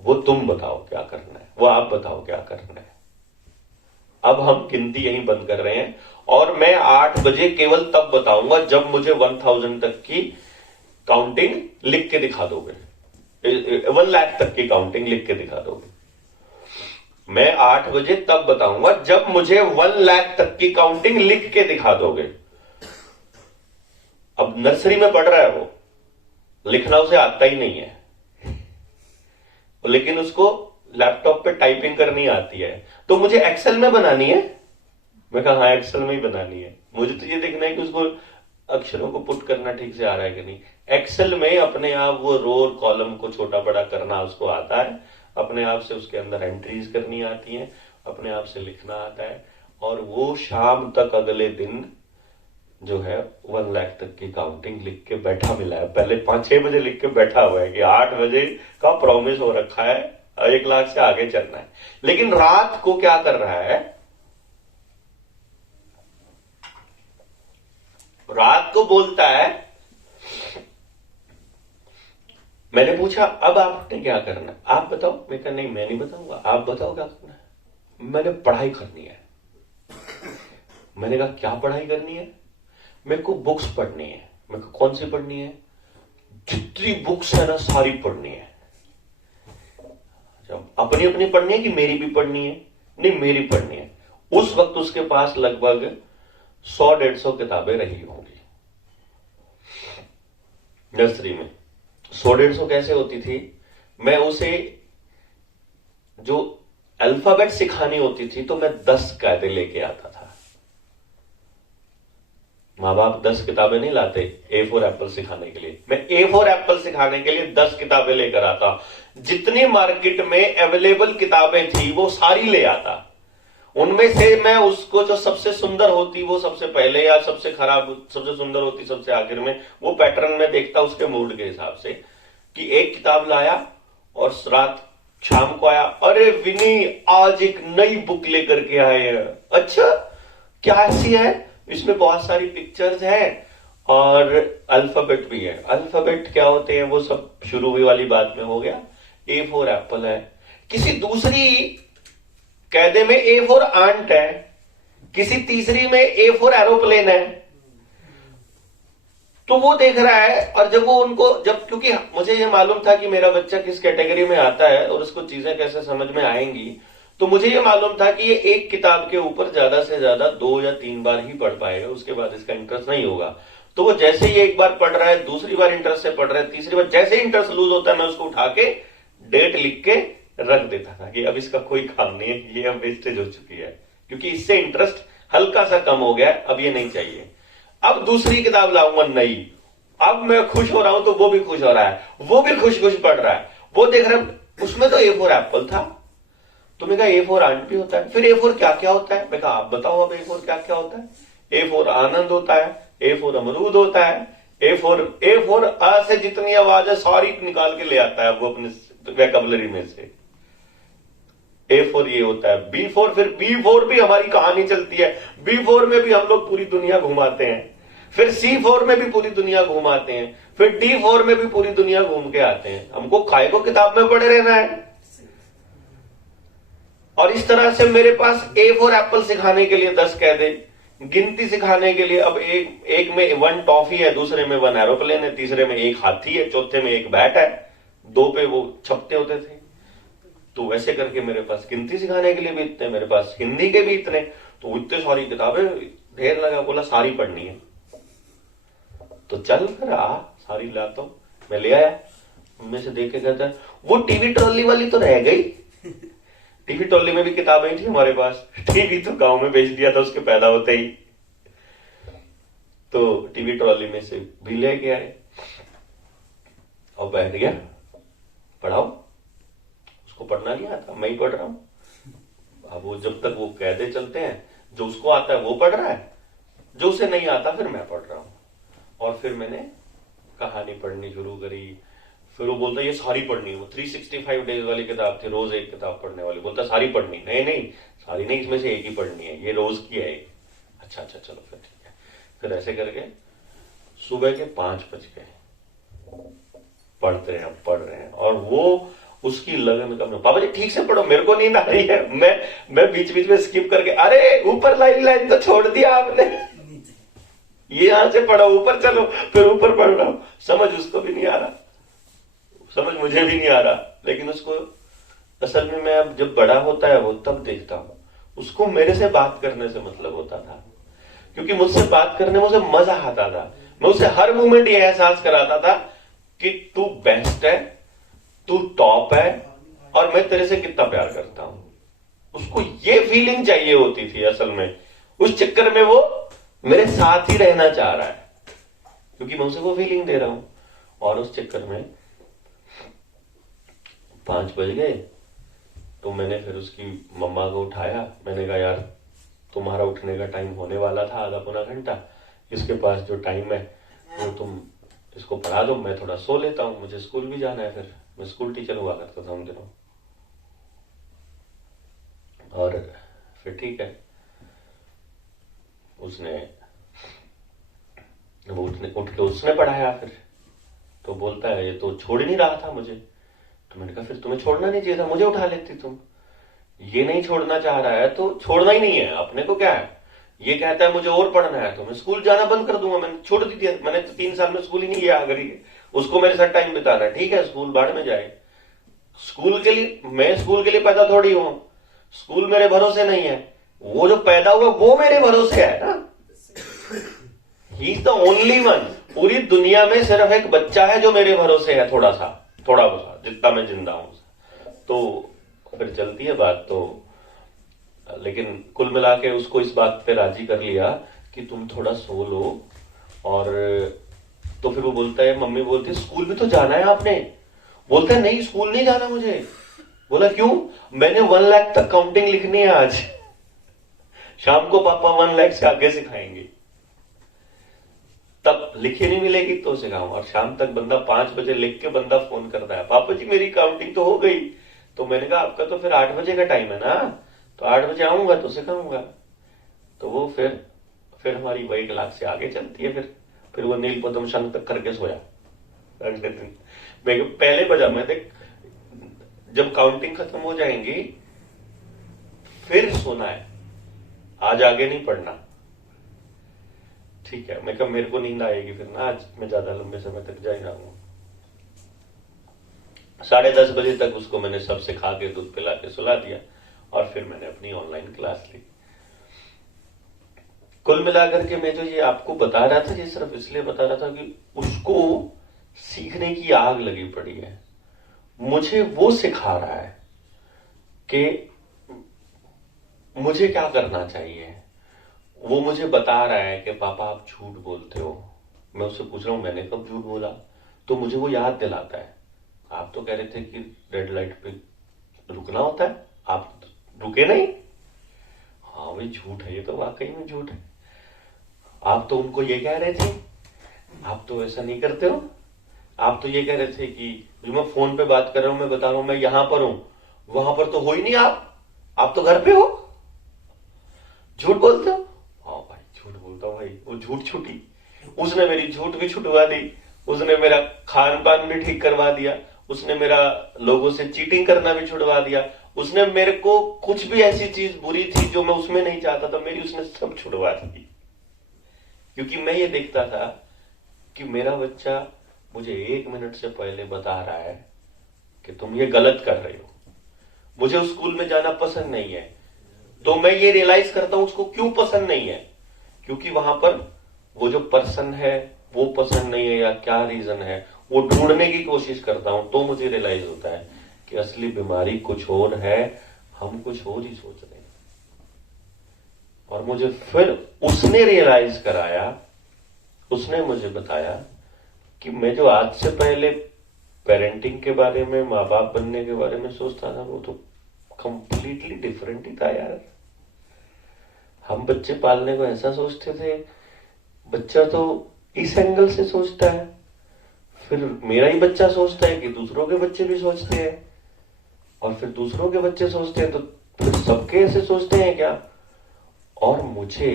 वो तुम बताओ क्या करना है, वो आप बताओ क्या करना है। अब हम गिनती यहीं बंद कर रहे हैं, और मैं 8 बजे केवल तब बताऊंगा जब मुझे 1000 तक की काउंटिंग लिख के दिखा दोगे। 1 लाख तक की काउंटिंग लिख के दिखा दोगे। मैं 8 बजे तब बताऊंगा जब मुझे 1 लाख तक की काउंटिंग लिख के दिखा दोगे। अब नर्सरी में पढ़ रहा है वो, लिखना उसे आता ही नहीं है, लेकिन उसको लैपटॉप पे टाइपिंग करनी आती है। तो मुझे एक्सेल में बनानी है। मैं कहा हाँ, एक्सेल में ही बनानी है। मुझे तो ये देखना है कि उसको अक्षरों को पुट करना ठीक से आ रहा है कि नहीं। एक्सेल में अपने आप वो रो और कॉलम को छोटा बड़ा करना उसको आता है, अपने आप से उसके अंदर एंट्रीज करनी आती हैं, अपने आप से लिखना आता है, और वो शाम तक अगले दिन जो है 1 लाख तक की काउंटिंग लिख के बैठा मिला है। पहले 5-6 बजे लिख के बैठा हुआ है कि 8 बजे का प्रॉमिस हो रखा है, 1 लाख से आगे चलना है। लेकिन रात को क्या कर रहा है? रात को बोलता है, मैंने पूछा अब आपने क्या करना है, आप बताओ। मैं कहा नहीं, मैं नहीं बताऊंगा, आप बताओ क्या करना है। मैंने पढ़ाई करनी है। मैंने कहा क्या पढ़ाई करनी है? मेरे को बुक्स पढ़नी है। मेरे को कौन सी पढ़नी है? जितनी बुक्स है ना सारी पढ़नी है। अपनी अपनी पढ़नी है कि मेरी भी पढ़नी है? नहीं, मेरी पढ़नी है। उस वक्त उसके पास लगभग 100-150 किताबें रही होंगी नर्सरी में। 100-150 कैसे होती थी? मैं उसे जो अल्फाबेट सिखानी होती थी तो मैं 10 कायदे लेके आता था। माँ बाप 10 किताबें नहीं लाते A फॉर एप्पल सिखाने के लिए। मैं A फॉर एप्पल सिखाने के लिए 10 किताबें लेकर आता। जितनी मार्केट में अवेलेबल किताबें थी वो सारी ले आता। उनमें से मैं उसको जो सबसे सुंदर होती वो सबसे पहले, या सबसे खराब सबसे सुंदर होती सबसे आखिर में, वो पैटर्न में देखता उसके मूड के हिसाब से। कि एक किताब लाया और रात शाम को आया, अरे विनी आज एक नई बुक लेकर के आए हैं। अच्छा, क्या ऐसी है? इसमें बहुत सारी पिक्चर्स हैं और अल्फाबेट भी है। अल्फाबेट क्या होते हैं वो सब शुरू हुई वाली बात में हो गया। A फॉर एप्पल है। किसी दूसरी कायदे में A फॉर आंट है, किसी तीसरी में A फॉर एरोप्लेन है। तो वो देख रहा है, और जब वो उनको क्योंकि मुझे ये मालूम था कि मेरा बच्चा किस कैटेगरी में आता है और उसको चीजें कैसे समझ में आएंगी, तो मुझे ये मालूम था कि ये एक किताब के ऊपर ज्यादा से ज्यादा 2 या 3 बार ही पढ़ पाएगा, उसके बाद इसका इंटरेस्ट नहीं होगा। तो वो जैसे ही एक बार पढ़ रहा है, दूसरी बार इंटरेस्ट से पढ़ रहा है, तीसरी बार जैसे ही इंटरेस्ट लूज होता है, मैं उसको उठा के डेट लिख के रख देता था कि अब इसका कोई काम नहीं है, ये अब वेस्टेज हो चुकी है, क्योंकि इससे इंटरेस्ट हल्का सा कम हो गया, अब ये नहीं चाहिए। अब दूसरी किताब लाऊंगा नई। अब मैं खुश हो रहा हूं तो वो भी खुश हो रहा है, वो भी खुश खुश पढ़ रहा है। वो देख रहा है उसमें तो A फॉर एप्पल था, तो मैं कहा A फॉर आंट भी होता है। फिर A फॉर क्या क्या होता है? मैं कहा आप बताओ अब A फॉर क्या क्या होता है। A फॉर आनंद होता है, A फॉर अमरूद होता है, A फॉर आ से जितनी आवाज है सारी निकाल के ले आता है वो अपने वोकैबुलरी में से। A फॉर ये होता है। B फॉर, फिर B फॉर भी हमारी कहानी चलती है। B फॉर में भी हम लोग पूरी दुनिया घुमाते हैं। फिर C फॉर में भी पूरी दुनिया घुमाते हैं। फिर D4 में भी पूरी दुनिया घूम के आते हैं। हमको काय को किताब में पढ़े रहना है। और इस तरह से मेरे पास A फॉर एप्पल सिखाने के लिए 10 कह दे, गिनती सिखाने के लिए अब एक में 1 टॉफी है, दूसरे में 1 एरोप्लेन है, तीसरे में 1 हाथी है, चौथे में 1 बैट है, 2 पे वो छपते होते थे। तो वैसे करके मेरे पास गिनती सिखाने के लिए भी इतने, मेरे पास हिंदी के भी इतने, तो इतने सारी किताबें ढेर लगा। बोला सारी पढ़नी है तो चल फिर आ, सारी लाता हूं। मैं ले आया, उनमें से देख के कहता है वो टीवी ट्रॉली वाली तो रह गई। टीवी ट्रॉली में भी किताबें थी हमारे पास, टीवी तो गांव में बेच दिया था उसके पैदा होते ही। तो टीवी ट्रॉली में से भी लेके आए और बैठ गया, पढ़ाओ। उसको पढ़ना नहीं आता, मैं ही पढ़ रहा हूं। अब वो जब तक वो कहते चलते हैं, जो उसको आता है वो पढ़ रहा है, जो उसे नहीं आता फिर मैं पढ़ रहा हूं। और फिर मैंने कहानी पढ़नी शुरू करी। फिर वो बोलता ये सारी पढ़नी है। वो 365 डेज वाली किताब थी, रोज एक किताब पढ़ने वाली। बोलता सारी पढ़नी, नहीं सारी नहीं, इसमें से एक ही पढ़नी है, ये रोज की है एक। अच्छा चलो फिर ठीक है। फिर ऐसे करके सुबह के 5 बज गए, पढ़ रहे हैं और वो उसकी लगन कम। पापा जी ठीक से पढ़ो, मेरे को नींद आ रही है। मैं बीच बीच में स्किप करके, अरे ऊपर लाइन तो छोड़ दिया आपने, ये यहां से पढ़ो, ऊपर चलो, फिर ऊपर पढ़ रहा हूं। समझ उसको भी नहीं आ रहा, समझ मुझे भी नहीं आ रहा। लेकिन उसको असल में मैं अब जब बड़ा होता है वो तब देखता हूं, उसको मेरे से बात करने से मतलब होता था, क्योंकि मुझसे बात करने में उसे मजा आता था। मैं उसे हर मोमेंट ये एहसास कराता था कि तू बेस्ट है, तू टॉप है और मैं तेरे से कितना प्यार करता हूं। उसको ये फीलिंग चाहिए होती थी असल में। उस चक्कर में वो मेरे साथ ही रहना चाह रहा है, क्योंकि मैं उसे वो फीलिंग दे रहा हूं। और उस चक्कर में 5 बज गए तो मैंने फिर उसकी मम्मा को उठाया। मैंने कहा यार तुम्हारा उठने का टाइम होने वाला था, आधा पौना घंटा, इसके पास जो टाइम है वो तुम इसको पढ़ा दो, मैं थोड़ा सो लेता हूं, मुझे स्कूल भी जाना है। फिर मैं स्कूल टीचर हुआ करता था उन दिनों। और फिर ठीक है, उसने उठ के उसने पढ़ाया। फिर तो बोलता है ये तो छोड़ नहीं रहा था मुझे। तो मैंने कहा फिर तुम्हें छोड़ना नहीं चाहिए था, मुझे उठा लेती तुम। ये नहीं छोड़ना चाह रहा है तो छोड़ना ही नहीं है, अपने को क्या है। ये कहता है मुझे और पढ़ना है तो मैं स्कूल जाना बंद कर दूंगा। मैंने छोड़ दी थी, मैंने तो 3 साल में स्कूल ही नहीं गया अगर उसको मेरे साथ टाइम बिताना है। ठीक है, स्कूल बाढ़ में जाए, स्कूल के लिए मैं स्कूल के लिए पैदा थोड़ी हूं, स्कूल मेरे भरोसे नहीं है। वो जो पैदा हुआ वो मेरे भरोसे है ना। He is the only one. पूरी दुनिया में सिर्फ एक बच्चा है जो मेरे भरोसे है, थोड़ा सा जितना मैं जिंदा हूं। तो फिर चलती है बात। तो लेकिन कुल मिला के उसको इस बात पे राजी कर लिया कि तुम थोड़ा सो लो। और तो फिर वो बोलता है, मम्मी बोलती है स्कूल भी तो जाना है आपने। बोलता है नहीं स्कूल नहीं जाना मुझे। बोला क्यों? मैंने 1 लाख तक काउंटिंग लिखनी है आज, शाम को पापा 1 लाख से आगे सिखाएंगे। तब लिखी नहीं मिलेगी तो सिखाऊं। और शाम तक बंदा 5 बजे लिख के बंदा फोन करता है, पापा जी मेरी काउंटिंग तो हो गई। तो मैंने कहा आपका तो फिर 8 बजे का टाइम है ना, तो 8 बजे आऊंगा तो सिखाऊंगा। तो वो फिर हमारी वही क्लास से आगे चलती है। फिर वो नील पद्म शंख तक करके सोया अगले दिन। मैं पहले बजा, मैं देख जब काउंटिंग खत्म हो जाएंगी फिर सोना है, आज आगे नहीं पढ़ना। ठीक है, मैं कहा मेरे को नींद आएगी फिर ना, आज मैं ज्यादा लंबे समय तक जा ही रहूंगा। 10:30 बजे तक उसको मैंने सब सिखा के दूध पिला के सुला दिया और फिर मैंने अपनी ऑनलाइन क्लास ली। कुल मिलाकर के मैं जो ये आपको बता रहा था, ये सिर्फ इसलिए बता रहा था कि उसको सीखने की आग लगी पड़ी है। मुझे वो सिखा रहा है कि मुझे क्या करना चाहिए। वो मुझे बता रहा है कि पापा आप झूठ बोलते हो। मैं उससे पूछ रहा हूं मैंने कब झूठ बोला, तो मुझे वो याद दिलाता है, आप तो कह रहे थे कि रेड लाइट पे रुकना होता है, आप रुके नहीं। हाँ भाई झूठ है, ये तो वाकई में झूठ है। आप तो उनको ये कह रहे थे, आप तो ऐसा नहीं करते हो। आप तो ये कह रहे थे कि जो मैं फोन पे बात कर रहा हूं, मैं बता रहा हूं मैं यहां पर हूं, वहां पर तो हो ही नहीं, आप तो घर पे हो, झूठ बोलते हो। हाँ भाई झूठ बोलता हूं भाई, वो झूठ छूटी, उसने मेरी झूठ भी छुटवा दी उसने मेरा खान पान भी ठीक करवा दिया, उसने मेरा लोगों से चीटिंग करना भी छुड़वा दिया, उसने मेरे को कुछ भी ऐसी चीज बुरी थी जो मैं उसमें नहीं चाहता था, मेरी उसने सब छुड़वा दी। क्योंकि मैं ये देखता था कि मेरा बच्चा मुझे 1 मिनट से पहले बता रहा है कि तुम ये गलत कर रहे हो, मुझे उस स्कूल में जाना पसंद नहीं है। तो मैं ये रियलाइज करता हूं उसको क्यों पसंद नहीं है, क्योंकि वहां पर वो जो पर्सन है वो पसंद नहीं है, या क्या रीजन है वो ढूंढने की कोशिश करता हूं। तो मुझे रियलाइज होता है कि असली बीमारी कुछ और है, हम कुछ और ही सोच रहे हैं। और मुझे फिर उसने रियलाइज कराया, उसने मुझे बताया कि मैं जो आज से पहले पेरेंटिंग के बारे में, माँ बाप बनने के बारे में सोचता था, वो तो कंप्लीटली डिफरेंट ही था यार। हम बच्चे पालने को ऐसा सोचते थे, बच्चा तो इस एंगल से सोचता है, फिर मेरा ही बच्चा सोचता है कि दूसरों के बच्चे भी सोचते हैं, और फिर दूसरों के बच्चे सोचते हैं तो फिर सबके ऐसे सोचते हैं क्या। और मुझे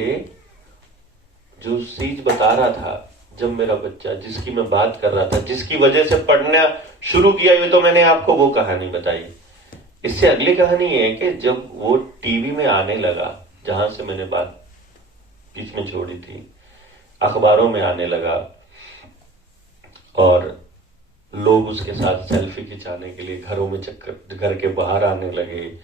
जो चीज बता रहा था, जब मेरा बच्चा, जिसकी मैं बात कर रहा था, जिसकी वजह से पढ़ना शुरू किया, ये तो मैंने आपको वो कहानी बताई। इससे अगली कहानी ये है कि जब वो टीवी में आने लगा, जहां से मैंने बात बीच में छोड़ी थी, अखबारों में आने लगा, और लोग उसके साथ सेल्फी खिंचाने के लिए घरों में चक्कर, घर के बाहर आने लगे,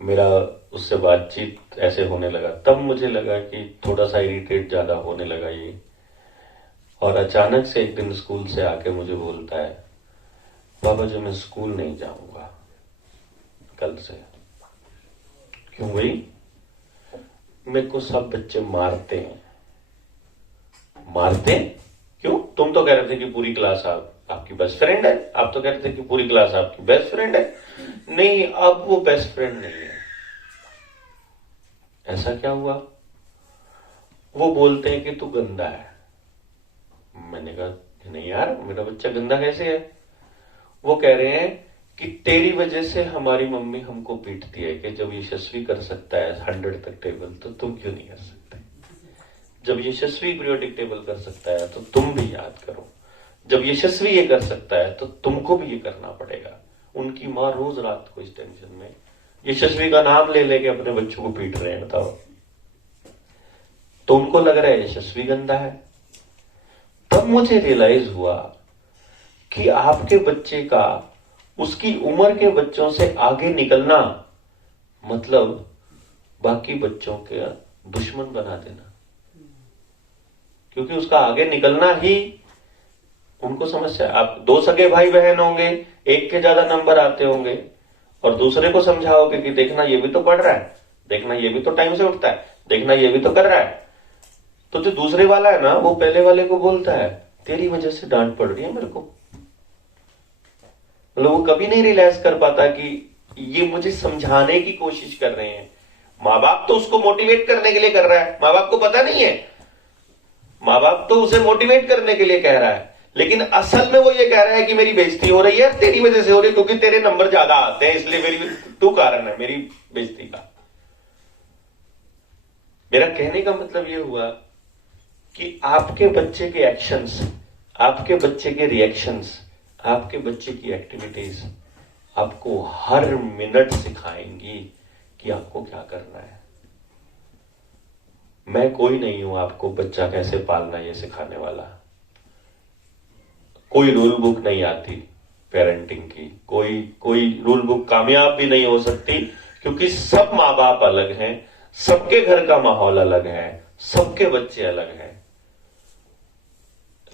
मेरा उससे बातचीत ऐसे होने लगा, तब मुझे लगा कि थोड़ा सा इरिटेट ज्यादा होने लगा ये। और अचानक से एक दिन स्कूल से आके मुझे बोलता है, बाबा जी मैं स्कूल नहीं जाऊंगा कल से। क्यों भाई? मेरे को सब बच्चे मारते हैं। मारते? क्यों? तुम तो कह रहे थे कि पूरी क्लास आपकी बेस्ट फ्रेंड है, आप तो कह रहे थे कि पूरी क्लास आपकी बेस्ट फ्रेंड है। नहीं, अब वो बेस्ट फ्रेंड नहीं है। ऐसा क्या हुआ? वो बोलते हैं कि तू गंदा है। मैंने कहा नहीं यार, मेरा बच्चा गंदा कैसे है? वो कह रहे हैं कि तेरी वजह से हमारी मम्मी हमको पीटती है कि जब यशस्वी कर सकता है 100 तक टेबल, तो तुम क्यों नहीं कर सकते? जब यशस्वी पीरियोडिक टेबल कर सकता है तो तुम भी याद करो। जब यशस्वी ये कर सकता है तो तुमको भी ये करना पड़ेगा। उनकी माँ रोज रात को इस टेंशन में यशस्वी का नाम ले लेके अपने बच्चों को पीट रहे हैं, बताओ। तो उनको लग रहा है यशस्वी गंदा है। तब मुझे रियलाइज हुआ कि आपके बच्चे का उसकी उम्र के बच्चों से आगे निकलना मतलब बाकी बच्चों के दुश्मन बना देना, क्योंकि उसका आगे निकलना ही उनको समस्या। आप 2 सगे भाई बहन होंगे, एक के ज्यादा नंबर आते होंगे, और दूसरे को समझाओगे कि देखना ये भी तो पढ़ रहा है, देखना ये भी तो टाइम से उठता है, देखना ये भी तो कर रहा है। तो जो दूसरे वाला है ना, वो पहले वाले को बोलता है तेरी वजह से डांट पड़ रही है मेरे को। मतलब वो कभी नहीं रियलाइज कर पाता कि ये मुझे समझाने की कोशिश कर रहे हैं। माँ बाप तो उसको मोटिवेट करने के लिए कर रहा है, माँ बाप को पता नहीं है, माँ बाप तो उसे मोटिवेट करने के लिए कह रहा है, लेकिन असल में वो ये कह रहा है कि मेरी बेइज्जती हो रही है, तेरी वजह से हो रही है, क्योंकि तेरे नंबर ज्यादा आते हैं, इसलिए मेरी तू कारण है मेरी बेइज्जती का। मेरा कहने का मतलब ये हुआ कि आपके बच्चे के एक्शंस, आपके बच्चे के रिएक्शंस, आपके बच्चे की एक्टिविटीज आपको हर मिनट सिखाएंगी कि आपको क्या करना है। मैं कोई नहीं हूं आपको बच्चा कैसे पालना ये सिखाने वाला। कोई रूल बुक नहीं आती पेरेंटिंग की, कोई रूल बुक कामयाब भी नहीं हो सकती, क्योंकि सब माँ बाप अलग हैं, सबके घर का माहौल अलग है, सबके बच्चे अलग हैं।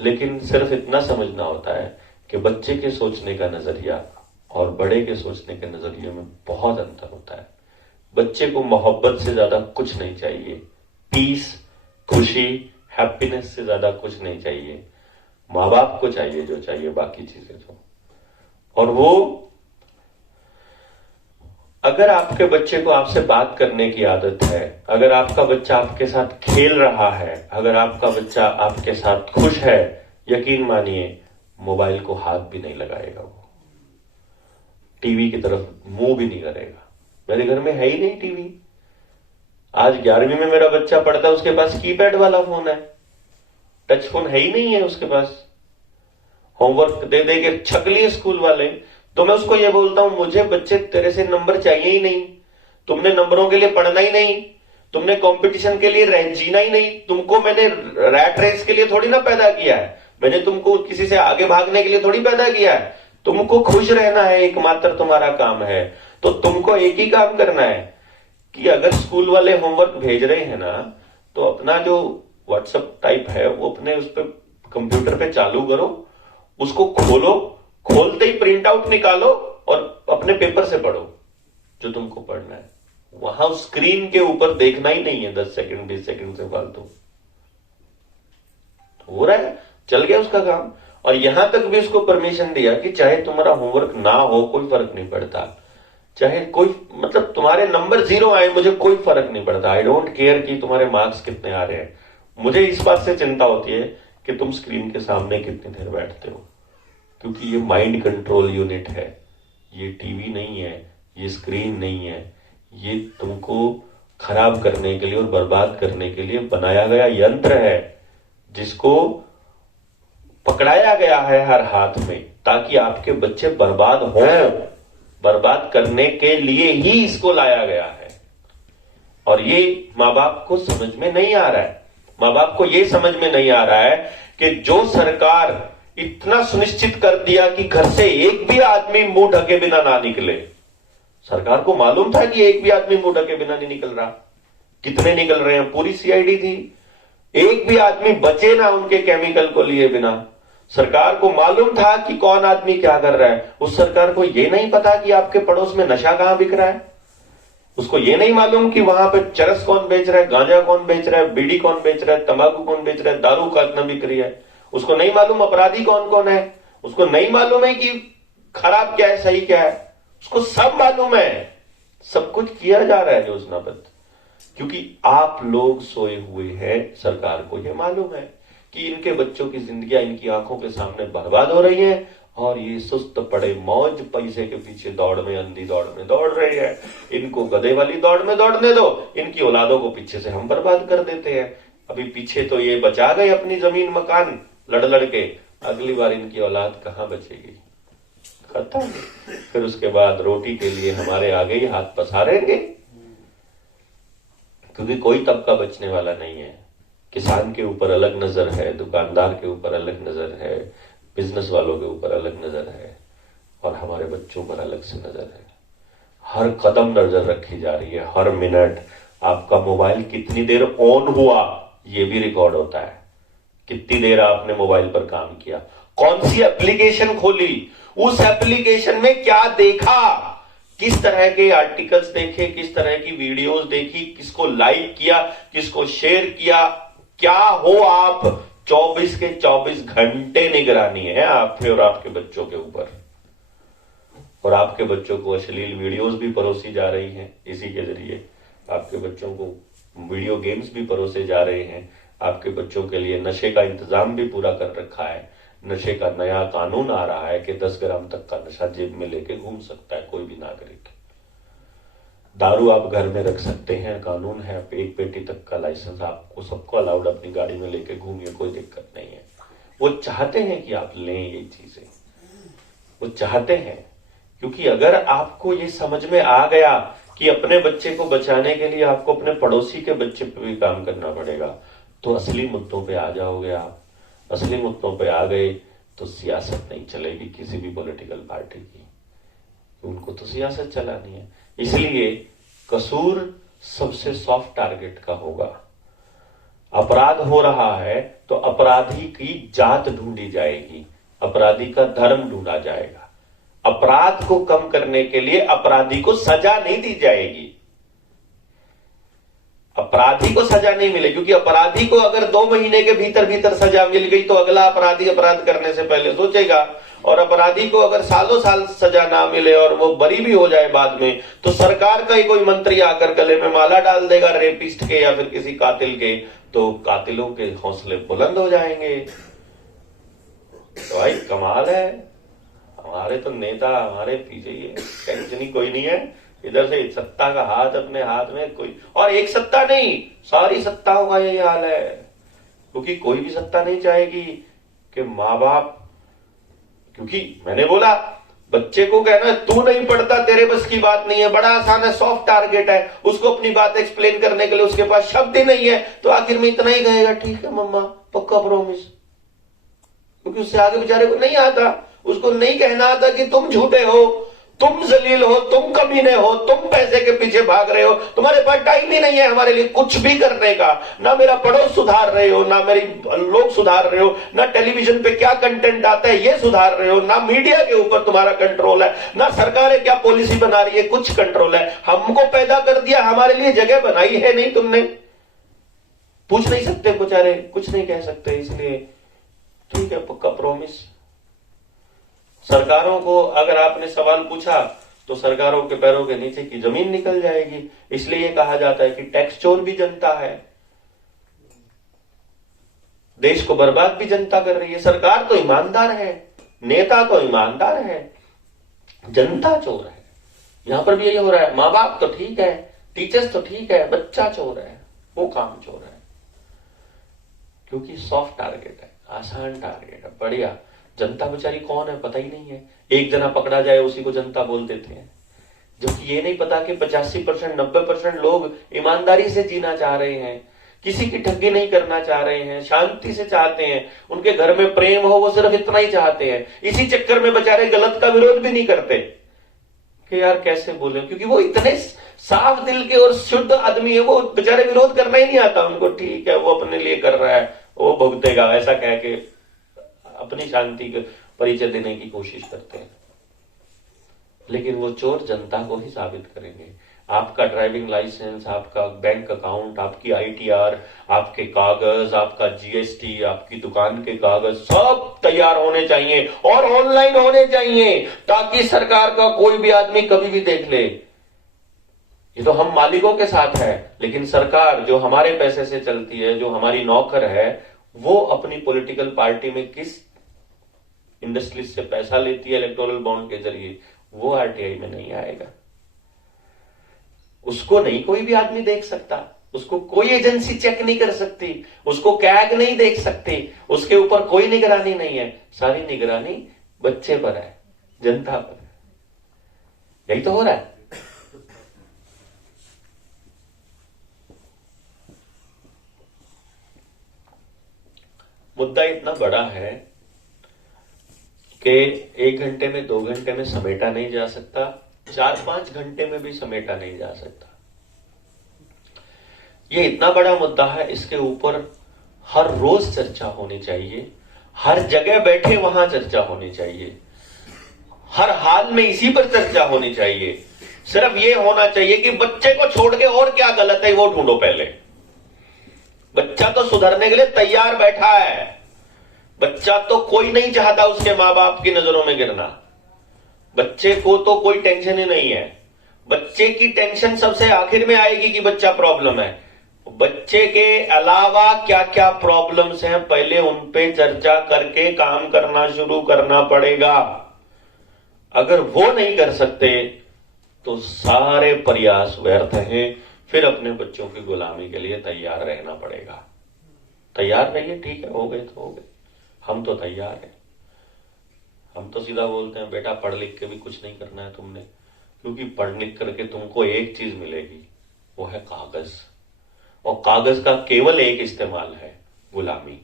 लेकिन सिर्फ इतना समझना होता है कि बच्चे के सोचने का नजरिया और बड़े के सोचने के नजरिए में बहुत अंतर होता है। बच्चे को मोहब्बत से ज्यादा कुछ नहीं चाहिए, पीस, खुशी, हैप्पीनेस से ज्यादा कुछ नहीं चाहिए। माँ बाप को चाहिए जो चाहिए, बाकी चीजें तो। और वो अगर आपके बच्चे को आपसे बात करने की आदत है, अगर आपका बच्चा आपके साथ खेल रहा है, अगर आपका बच्चा आपके साथ खुश है, यकीन मानिए मोबाइल को हाथ भी नहीं लगाएगा, वो टीवी की तरफ मुंह भी नहीं करेगा। मेरे घर में है ही नहीं टीवी। आज 11वीं में मेरा बच्चा पढ़ता है, उसके पास कीपैड वाला फोन है, टच फोन है ही नहीं है उसके पास। होमवर्क दे दे के छक लिए स्कूल वाले, तो मैं उसको ये बोलता हूं मुझे बच्चे तेरे से नंबर चाहिए ही नहीं, तुमने नंबरों के लिए पढ़ना ही नहीं, तुमने कंपटीशन के लिए जीना ही नहीं, तुमको मैंने रैट रेस के लिए थोड़ी ना पैदा किया है, मैंने तुमको किसी से आगे भागने के लिए थोड़ी पैदा किया है, तुमको खुश रहना है, एकमात्र तुम्हारा काम है। तो तुमको एक ही काम करना है कि अगर स्कूल वाले होमवर्क भेज रहे हैं ना, तो अपना जो व्हाट्सएप टाइप है वो अपने उस पर कंप्यूटर पे चालू करो, उसको खोलो, खोलते ही प्रिंट आउट निकालो और अपने पेपर से पढ़ो जो तुमको पढ़ना है। वहां स्क्रीन के ऊपर देखना ही नहीं है 10 सेकंड 20 सेकंड से फालतू। हो रहा है, चल गया उसका काम। और यहां तक भी उसको परमिशन दिया कि चाहे तुम्हारा होमवर्क ना हो कोई फर्क नहीं पड़ता, चाहे कोई मतलब तुम्हारे नंबर 0 आए मुझे कोई फर्क नहीं पड़ता, आई डोंट केयर कि तुम्हारे मार्क्स कितने आ रहे हैं। मुझे इस बात से चिंता होती है कि तुम स्क्रीन के सामने कितनी देर बैठते हो, क्योंकि ये माइंड कंट्रोल यूनिट है, ये टीवी नहीं है, ये स्क्रीन नहीं है, ये तुमको खराब करने के लिए और बर्बाद करने के लिए बनाया गया यंत्र है, जिसको पकड़ाया गया है हर हाथ में, ताकि आपके बच्चे बर्बाद हों। बर्बाद करने के लिए ही इसको लाया गया है। और ये माँ बाप को समझ में नहीं आ रहा है। माँ बाप को ये समझ में नहीं आ रहा है कि जो सरकार इतना सुनिश्चित कर दिया कि घर से एक भी आदमी मुंह ढके बिना ना निकले, सरकार को मालूम था कि एक भी आदमी मुंह ढके बिना नहीं निकल रहा, कितने निकल रहे हैं, पूरी सीआईडी थी, एक भी आदमी बचे ना उनके केमिकल को लिए बिना। सरकार को मालूम था कि कौन आदमी क्या कर रहा है। उस सरकार को यह नहीं पता कि आपके पड़ोस में नशा कहां बिक रहा है, उसको ये नहीं मालूम कि वहां पे चरस कौन बेच रहा है, गांजा कौन बेच रहा है, बीड़ी कौन बेच रहा है, तंबाकू कौन बेच रहा है, दारू कितना बिक रही है, उसको नहीं मालूम अपराधी कौन कौन है, उसको नहीं मालूम है कि खराब क्या है सही क्या है, उसको सब मालूम है। सब कुछ किया जा रहा है योजनाबद्ध, क्योंकि आप लोग सोए हुए हैं। सरकार को यह मालूम है कि इनके बच्चों की जिंदगियां इनकी आंखों के सामने बर्बाद हो रही हैं, और ये सुस्त पड़े मौज पैसे के पीछे दौड़ में, अंधी दौड़ में दौड़ रहे हैं। इनको गधे वाली दौड़ में दौड़ने दो, इनकी औलादों को पीछे से हम बर्बाद कर देते हैं। अभी पीछे तो ये बचा गए अपनी जमीन मकान लड़ लड़ के, अगली बार इनकी औलाद कहां बचेगी, खत्म। फिर उसके बाद रोटी के लिए हमारे आगे ही हाथ पसारेंगे, क्योंकि कोई तबका बचने वाला नहीं है। किसान के ऊपर अलग नजर है, दुकानदार के ऊपर अलग नजर है, बिजनेस वालों के ऊपर अलग नजर है, और हमारे बच्चों पर अलग से नजर है। हर कदम नजर रखी जा रही है, हर मिनट। आपका मोबाइल कितनी देर ऑन हुआ ये भी रिकॉर्ड होता है, कितनी देर आपने मोबाइल पर काम किया, कौन सी एप्लीकेशन खोली, उस एप्लीकेशन में क्या देखा, किस तरह के आर्टिकल्स देखे, किस तरह की वीडियोस देखी, किसको लाइक किया, किसको शेयर किया, क्या हो आप 24 के 24 घंटे निगरानी है आप पे और आपके बच्चों के ऊपर। और आपके बच्चों को अश्लील वीडियोस भी परोसी जा रही हैं, इसी के जरिए आपके बच्चों को वीडियो गेम्स भी परोसे जा रहे हैं। आपके बच्चों के लिए नशे का इंतजाम भी पूरा कर रखा है। नशे का नया कानून आ रहा है कि 10 ग्राम तक का नशा जेब में लेके घूम सकता है कोई भी नागरिक। दारू आप घर में रख सकते हैं, कानून है, एक पेटी तक का लाइसेंस आपको सबको अलाउड अपनी गाड़ी में लेके घूमिए, कोई दिक्कत नहीं है। वो चाहते हैं कि आप लें ये चीजें, वो चाहते हैं, क्योंकि अगर आपको ये समझ में आ गया कि अपने बच्चे को बचाने के लिए आपको अपने पड़ोसी के बच्चे पे भी काम करना पड़ेगा, तो असली मुद्दों पे आ जाओगे आप। असली मुद्दों पे आ गए तो सियासत नहीं चलेगी किसी भी पॉलिटिकल पार्टी की, उनको तो सियासत चलानी है। इसलिए कसूर सबसे सॉफ्ट टारगेट का होगा। अपराध हो रहा है तो अपराधी की जात ढूंढी जाएगी, अपराधी का धर्म ढूंढा जाएगा। अपराध को कम करने के लिए अपराधी को सजा नहीं दी जाएगी, अपराधी को सजा नहीं मिले, क्योंकि अपराधी को अगर 2 महीने के भीतर भीतर सजा मिल गई तो अगला अपराधी अपराध करने से पहले सोचेगा, और अपराधी को अगर सालों साल सजा ना मिले और वो बरी भी हो जाए बाद में, तो सरकार का ही कोई मंत्री आकर गले में माला डाल देगा रेपिस्ट के या फिर किसी कातिल के, तो कातिलों के हौसले बुलंद हो जाएंगे। तो भाई कमाल है, हमारे तो नेता हमारे पीछे ही है, टेंशन ही कोई नहीं है। इधर से सत्ता का हाथ अपने हाथ में कोई, और एक सत्ता नहीं सारी सत्ताओं का यही हाल है, क्योंकि कोई भी सत्ता नहीं चाहेगी कि माँ बाप क्योंकि मैंने बोला बच्चे को कहना तू नहीं पढ़ता, तेरे बस की बात नहीं है, बड़ा आसान है, सॉफ्ट टारगेट है, उसको अपनी बात एक्सप्लेन करने के लिए उसके पास शब्द ही नहीं है, तो आखिर में इतना ही कहेगा ठीक है मम्मा पक्का प्रॉमिस। क्योंकि उससे आगे बेचारे को नहीं आता, उसको नहीं कहना आता कि तुम झूठे हो, तुम जलील हो, तुम कमीने हो, तुम पैसे के पीछे भाग रहे हो, तुम्हारे पास टाइम ही नहीं है हमारे लिए कुछ भी करने का, ना मेरा पड़ोस सुधार रहे हो, ना मेरी लोग सुधार रहे हो, ना टेलीविजन पे क्या कंटेंट आता है ये सुधार रहे हो, ना मीडिया के ऊपर तुम्हारा कंट्रोल है, ना सरकारें क्या पॉलिसी बना रही है कुछ कंट्रोल है। हमको पैदा कर दिया, हमारे लिए जगह बनाई है नहीं तुमने, पूछ नहीं सकते बेचारे, कुछ नहीं कह सकते, इसलिए ठीक है पक्का प्रॉमिस। सरकारों को अगर आपने सवाल पूछा तो सरकारों के पैरों के नीचे की जमीन निकल जाएगी। इसलिए कहा जाता है कि टैक्स चोर भी जनता है, देश को बर्बाद भी जनता कर रही है। सरकार तो ईमानदार है, नेता तो ईमानदार है, जनता चोर है। यहां पर भी यही हो रहा है, मां बाप तो ठीक है, टीचर्स तो ठीक है, बच्चा चोर है, वो काम चोर है। क्योंकि सॉफ्ट टारगेट है, आसान टारगेट है, बढ़िया। जनता बेचारी कौन है पता ही नहीं है, एक जना पकड़ा जाए उसी को जनता बोल देते हैं, जबकि ये नहीं पता कि 85% 90% लोग ईमानदारी से जीना चाह रहे हैं, किसी की ठगी नहीं करना चाह रहे हैं, शांति से चाहते हैं, उनके घर में प्रेम हो, वो सिर्फ इतना ही चाहते हैं। इसी चक्कर में बेचारे गलत का विरोध भी नहीं करते कि यार कैसे बोले, क्योंकि वो इतने साफ दिल के और शुद्ध आदमी है, वो बेचारे विरोध करना ही नहीं आता उनको। ठीक है वो अपने लिए कर रहा है, वो भुगतेगा, ऐसा कह के अपनी शांति का परिचय देने की कोशिश करते हैं। लेकिन वो चोर जनता को ही साबित करेंगे। आपका ड्राइविंग लाइसेंस, आपका बैंक अकाउंट, आपकी ITR, आपके कागज, आपका GST, आपकी दुकान के कागज सब तैयार होने चाहिए और ऑनलाइन होने चाहिए, ताकि सरकार का कोई भी आदमी कभी भी देख ले। ये तो हम मालिकों के साथ है, लेकिन सरकार जो हमारे पैसे से चलती है, जो हमारी नौकर है, वो अपनी पॉलिटिकल पार्टी में किस इंडस्ट्री से पैसा लेती है इलेक्टोरल बॉन्ड के जरिए, वो RTI में नहीं आएगा। उसको नहीं कोई भी आदमी देख सकता, उसको कोई एजेंसी चेक नहीं कर सकती, उसको कैग नहीं देख सकती, उसके ऊपर कोई निगरानी नहीं है। सारी निगरानी बच्चे पर है, जनता पर है। यही तो हो रहा है। मुद्दा इतना बड़ा है कि 1 घंटे में 2 घंटे में समेटा नहीं जा सकता, 4-5 घंटे में भी समेटा नहीं जा सकता। ये इतना बड़ा मुद्दा है, इसके ऊपर हर रोज चर्चा होनी चाहिए, हर जगह बैठे वहां चर्चा होनी चाहिए, हर हाल में इसी पर चर्चा होनी चाहिए। सिर्फ ये होना चाहिए कि बच्चे को छोड़ के और क्या गलत है वो ढूंढो पहले। बच्चा तो सुधरने के लिए तैयार बैठा है, बच्चा तो कोई नहीं चाहता उसके मां बाप की नजरों में गिरना। बच्चे को तो कोई टेंशन ही नहीं है, बच्चे की टेंशन सबसे आखिर में आएगी कि बच्चा प्रॉब्लम है। बच्चे के अलावा क्या क्या प्रॉब्लम्स हैं पहले उन पे चर्चा करके काम करना शुरू करना पड़ेगा। अगर वो नहीं कर सकते तो सारे प्रयास व्यर्थ हैं, फिर अपने बच्चों की गुलामी के लिए तैयार रहना पड़ेगा। तैयार रहिए, ठीक है, हो गए तो हो गए, हम तो तैयार हैं। हम तो सीधा बोलते हैं बेटा पढ़ लिख के भी कुछ नहीं करना है तुमने, क्योंकि पढ़ लिख करके तुमको एक चीज मिलेगी, वो है कागज, और कागज का केवल एक इस्तेमाल है, गुलामी।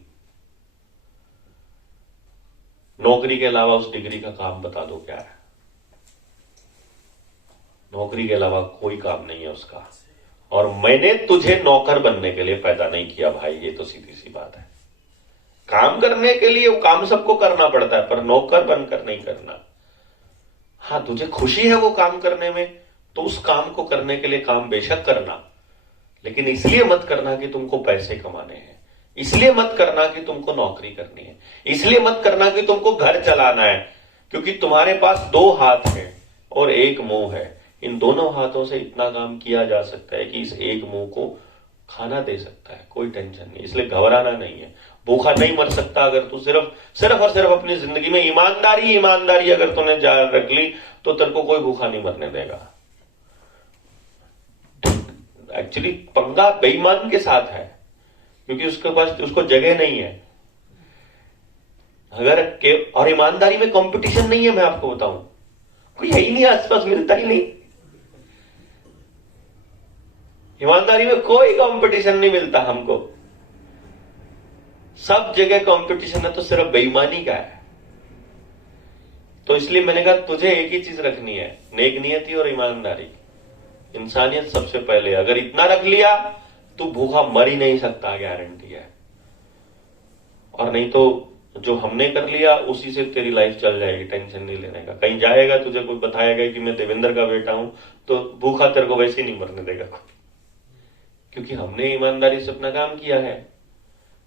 नौकरी के अलावा उस डिग्री का काम बता दो क्या है। नौकरी के अलावा कोई काम नहीं है उसका। और मैंने तुझे नौकर बनने के लिए पैदा नहीं किया भाई, ये तो सीधी सी बात है। काम करने के लिए वो काम सबको करना पड़ता है, पर नौकर बनकर नहीं करना। हाँ, तुझे खुशी है वो काम करने में, तो उस काम को करने के लिए काम बेशक करना, लेकिन इसलिए मत करना कि तुमको पैसे कमाने हैं, इसलिए मत करना कि तुमको नौकरी करनी है, इसलिए मत करना कि तुमको घर चलाना है, क्योंकि तुम्हारे पास 2 हाथ हैं और 1 मुंह है। इन दोनों हाथों से इतना काम किया जा सकता है कि इस 1 मुंह को खाना दे सकता है, कोई टेंशन नहीं। इसलिए घबराना नहीं है, भूखा नहीं मर सकता। अगर तू सिर्फ और सिर्फ अपनी जिंदगी में ईमानदारी अगर तूने जान रख ली तो तेरे को कोई भूखा नहीं मरने देगा। एक्चुअली पंगा बेईमान के साथ है, क्योंकि उसके पास उसको जगह नहीं है। और ईमानदारी में कंपटीशन नहीं है, मैं आपको बताऊं, कोई है ही नहीं आसपास, मिलता ही नहीं। ईमानदारी में कोई कंपटीशन नहीं मिलता हमको, सब जगह कंपटीशन है तो सिर्फ बेईमानी का है। तो इसलिए मैंने कहा तुझे एक ही चीज रखनी है, नेक नियति और ईमानदारी, इंसानियत सबसे पहले। अगर इतना रख लिया तू भूखा मर ही नहीं सकता, गारंटी है। और नहीं तो जो हमने कर लिया उसी से तेरी लाइफ चल जाएगी, टेंशन नहीं लेने का। कहीं जाएगा, तुझे कोई बताएगा कि मैं देवेंद्र का बेटा हूं, तो भूखा तेरे को वैसे ही नहीं मरने देगा, क्योंकि हमने ईमानदारी से अपना काम किया है।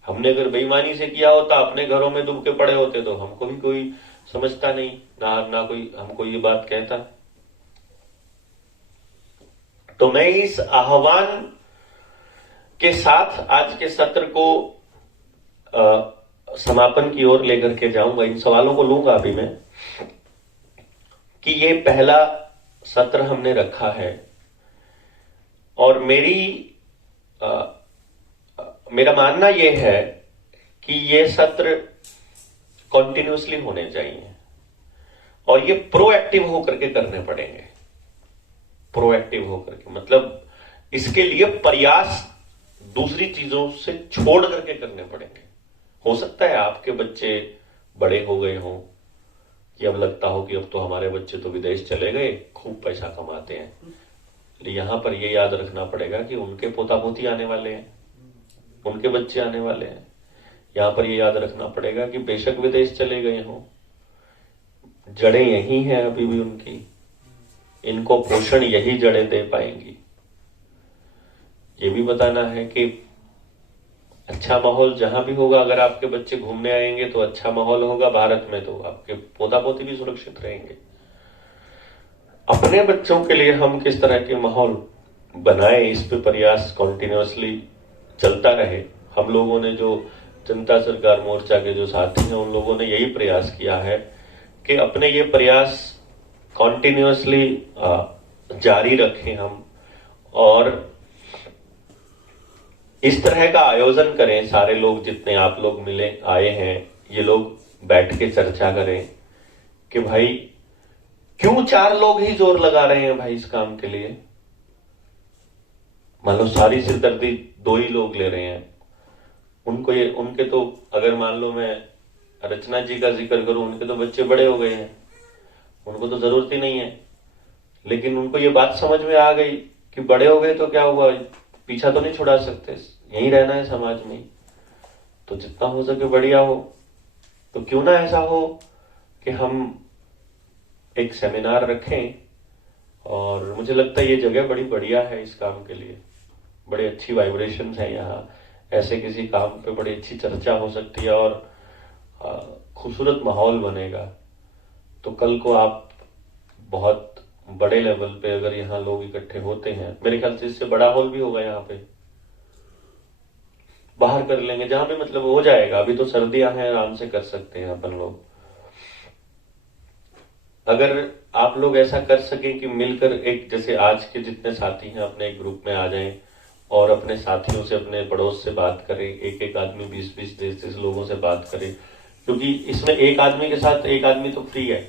हमने अगर बेईमानी से किया होता, अपने घरों में डूब के पड़े होते, तो हमको भी कोई समझता नहीं, ना कोई हमको ये बात कहता। तो मैं इस आह्वान के साथ आज के सत्र को समापन की ओर लेकर के जाऊंगा। इन सवालों को लूंगा अभी मैं, कि ये पहला सत्र हमने रखा है, और मेरा मानना यह है कि ये सत्र कॉन्टिन्यूसली होने चाहिए, और ये प्रोएक्टिव होकर के करने पड़ेंगे। प्रोएक्टिव होकर के मतलब इसके लिए प्रयास दूसरी चीजों से छोड़ करके करने पड़ेंगे। हो सकता है आपके बच्चे बड़े हो गए हों, कि अब लगता हो कि अब तो हमारे बच्चे तो विदेश चले गए, खूब पैसा कमाते हैं, लेकिन यहां पर ये याद रखना पड़ेगा कि उनके पोता पोती आने वाले हैं, उनके बच्चे आने वाले हैं। यहां पर ये याद रखना पड़ेगा कि बेशक विदेश चले गए हों, जड़ें यही हैं अभी भी उनकी, इनको पोषण यही जड़ें दे पाएंगी। ये भी बताना है कि अच्छा माहौल जहां भी होगा, अगर आपके बच्चे घूमने आएंगे तो अच्छा माहौल होगा भारत में, तो आपके पोता पोती भी सुरक्षित रहेंगे। अपने बच्चों के लिए हम किस तरह के माहौल बनाए, इस पे प्रयास कॉन्टिन्यूसली चलता रहे। हम लोगों ने, जो जनता सरकार मोर्चा के जो साथी हैं, उन लोगों ने यही प्रयास किया है कि अपने ये प्रयास कॉन्टिन्यूसली जारी रखें हम, और इस तरह का आयोजन करें। सारे लोग, जितने आप लोग मिले आए हैं, ये लोग बैठ के चर्चा करें कि भाई क्यों 4 लोग ही जोर लगा रहे हैं भाई इस काम के लिए। मान लो सारी सिरदर्दी 2 ही लोग ले रहे हैं, उनके तो, अगर मान लो मैं रचना जी का जिक्र करूं, उनके तो बच्चे बड़े हो गए हैं, उनको तो जरूरत ही नहीं है। लेकिन उनको ये बात समझ में आ गई कि बड़े हो गए तो क्या हुआ, पीछा तो नहीं छुड़ा सकते, यहीं रहना है समाज में, तो जितना हो सके बढ़िया हो। तो क्यों ना ऐसा हो कि हम एक सेमिनार रखें, और मुझे लगता है ये जगह बड़ी बढ़िया है इस काम के लिए, बड़ी अच्छी वाइब्रेशंस है यहाँ, ऐसे किसी काम पे बड़ी अच्छी चर्चा हो सकती है और खूबसूरत माहौल बनेगा। तो कल को आप बहुत बड़े लेवल पे अगर यहाँ लोग इकट्ठे होते हैं, मेरे ख्याल से इससे बड़ा हॉल भी होगा, यहाँ पे बाहर कर लेंगे, जहां भी मतलब हो जाएगा। अभी तो सर्दियां हैं, आराम से कर सकते हैं अपन लोग। अगर आप लोग ऐसा कर सके कि मिलकर एक, जैसे आज के जितने साथी हैं, अपने एक ग्रुप में आ जाएं और अपने साथियों से, अपने पड़ोस से बात करें। एक आदमी 20-20 30 लोगों से बात करें, क्योंकि इसमें एक आदमी के साथ एक आदमी तो फ्री है,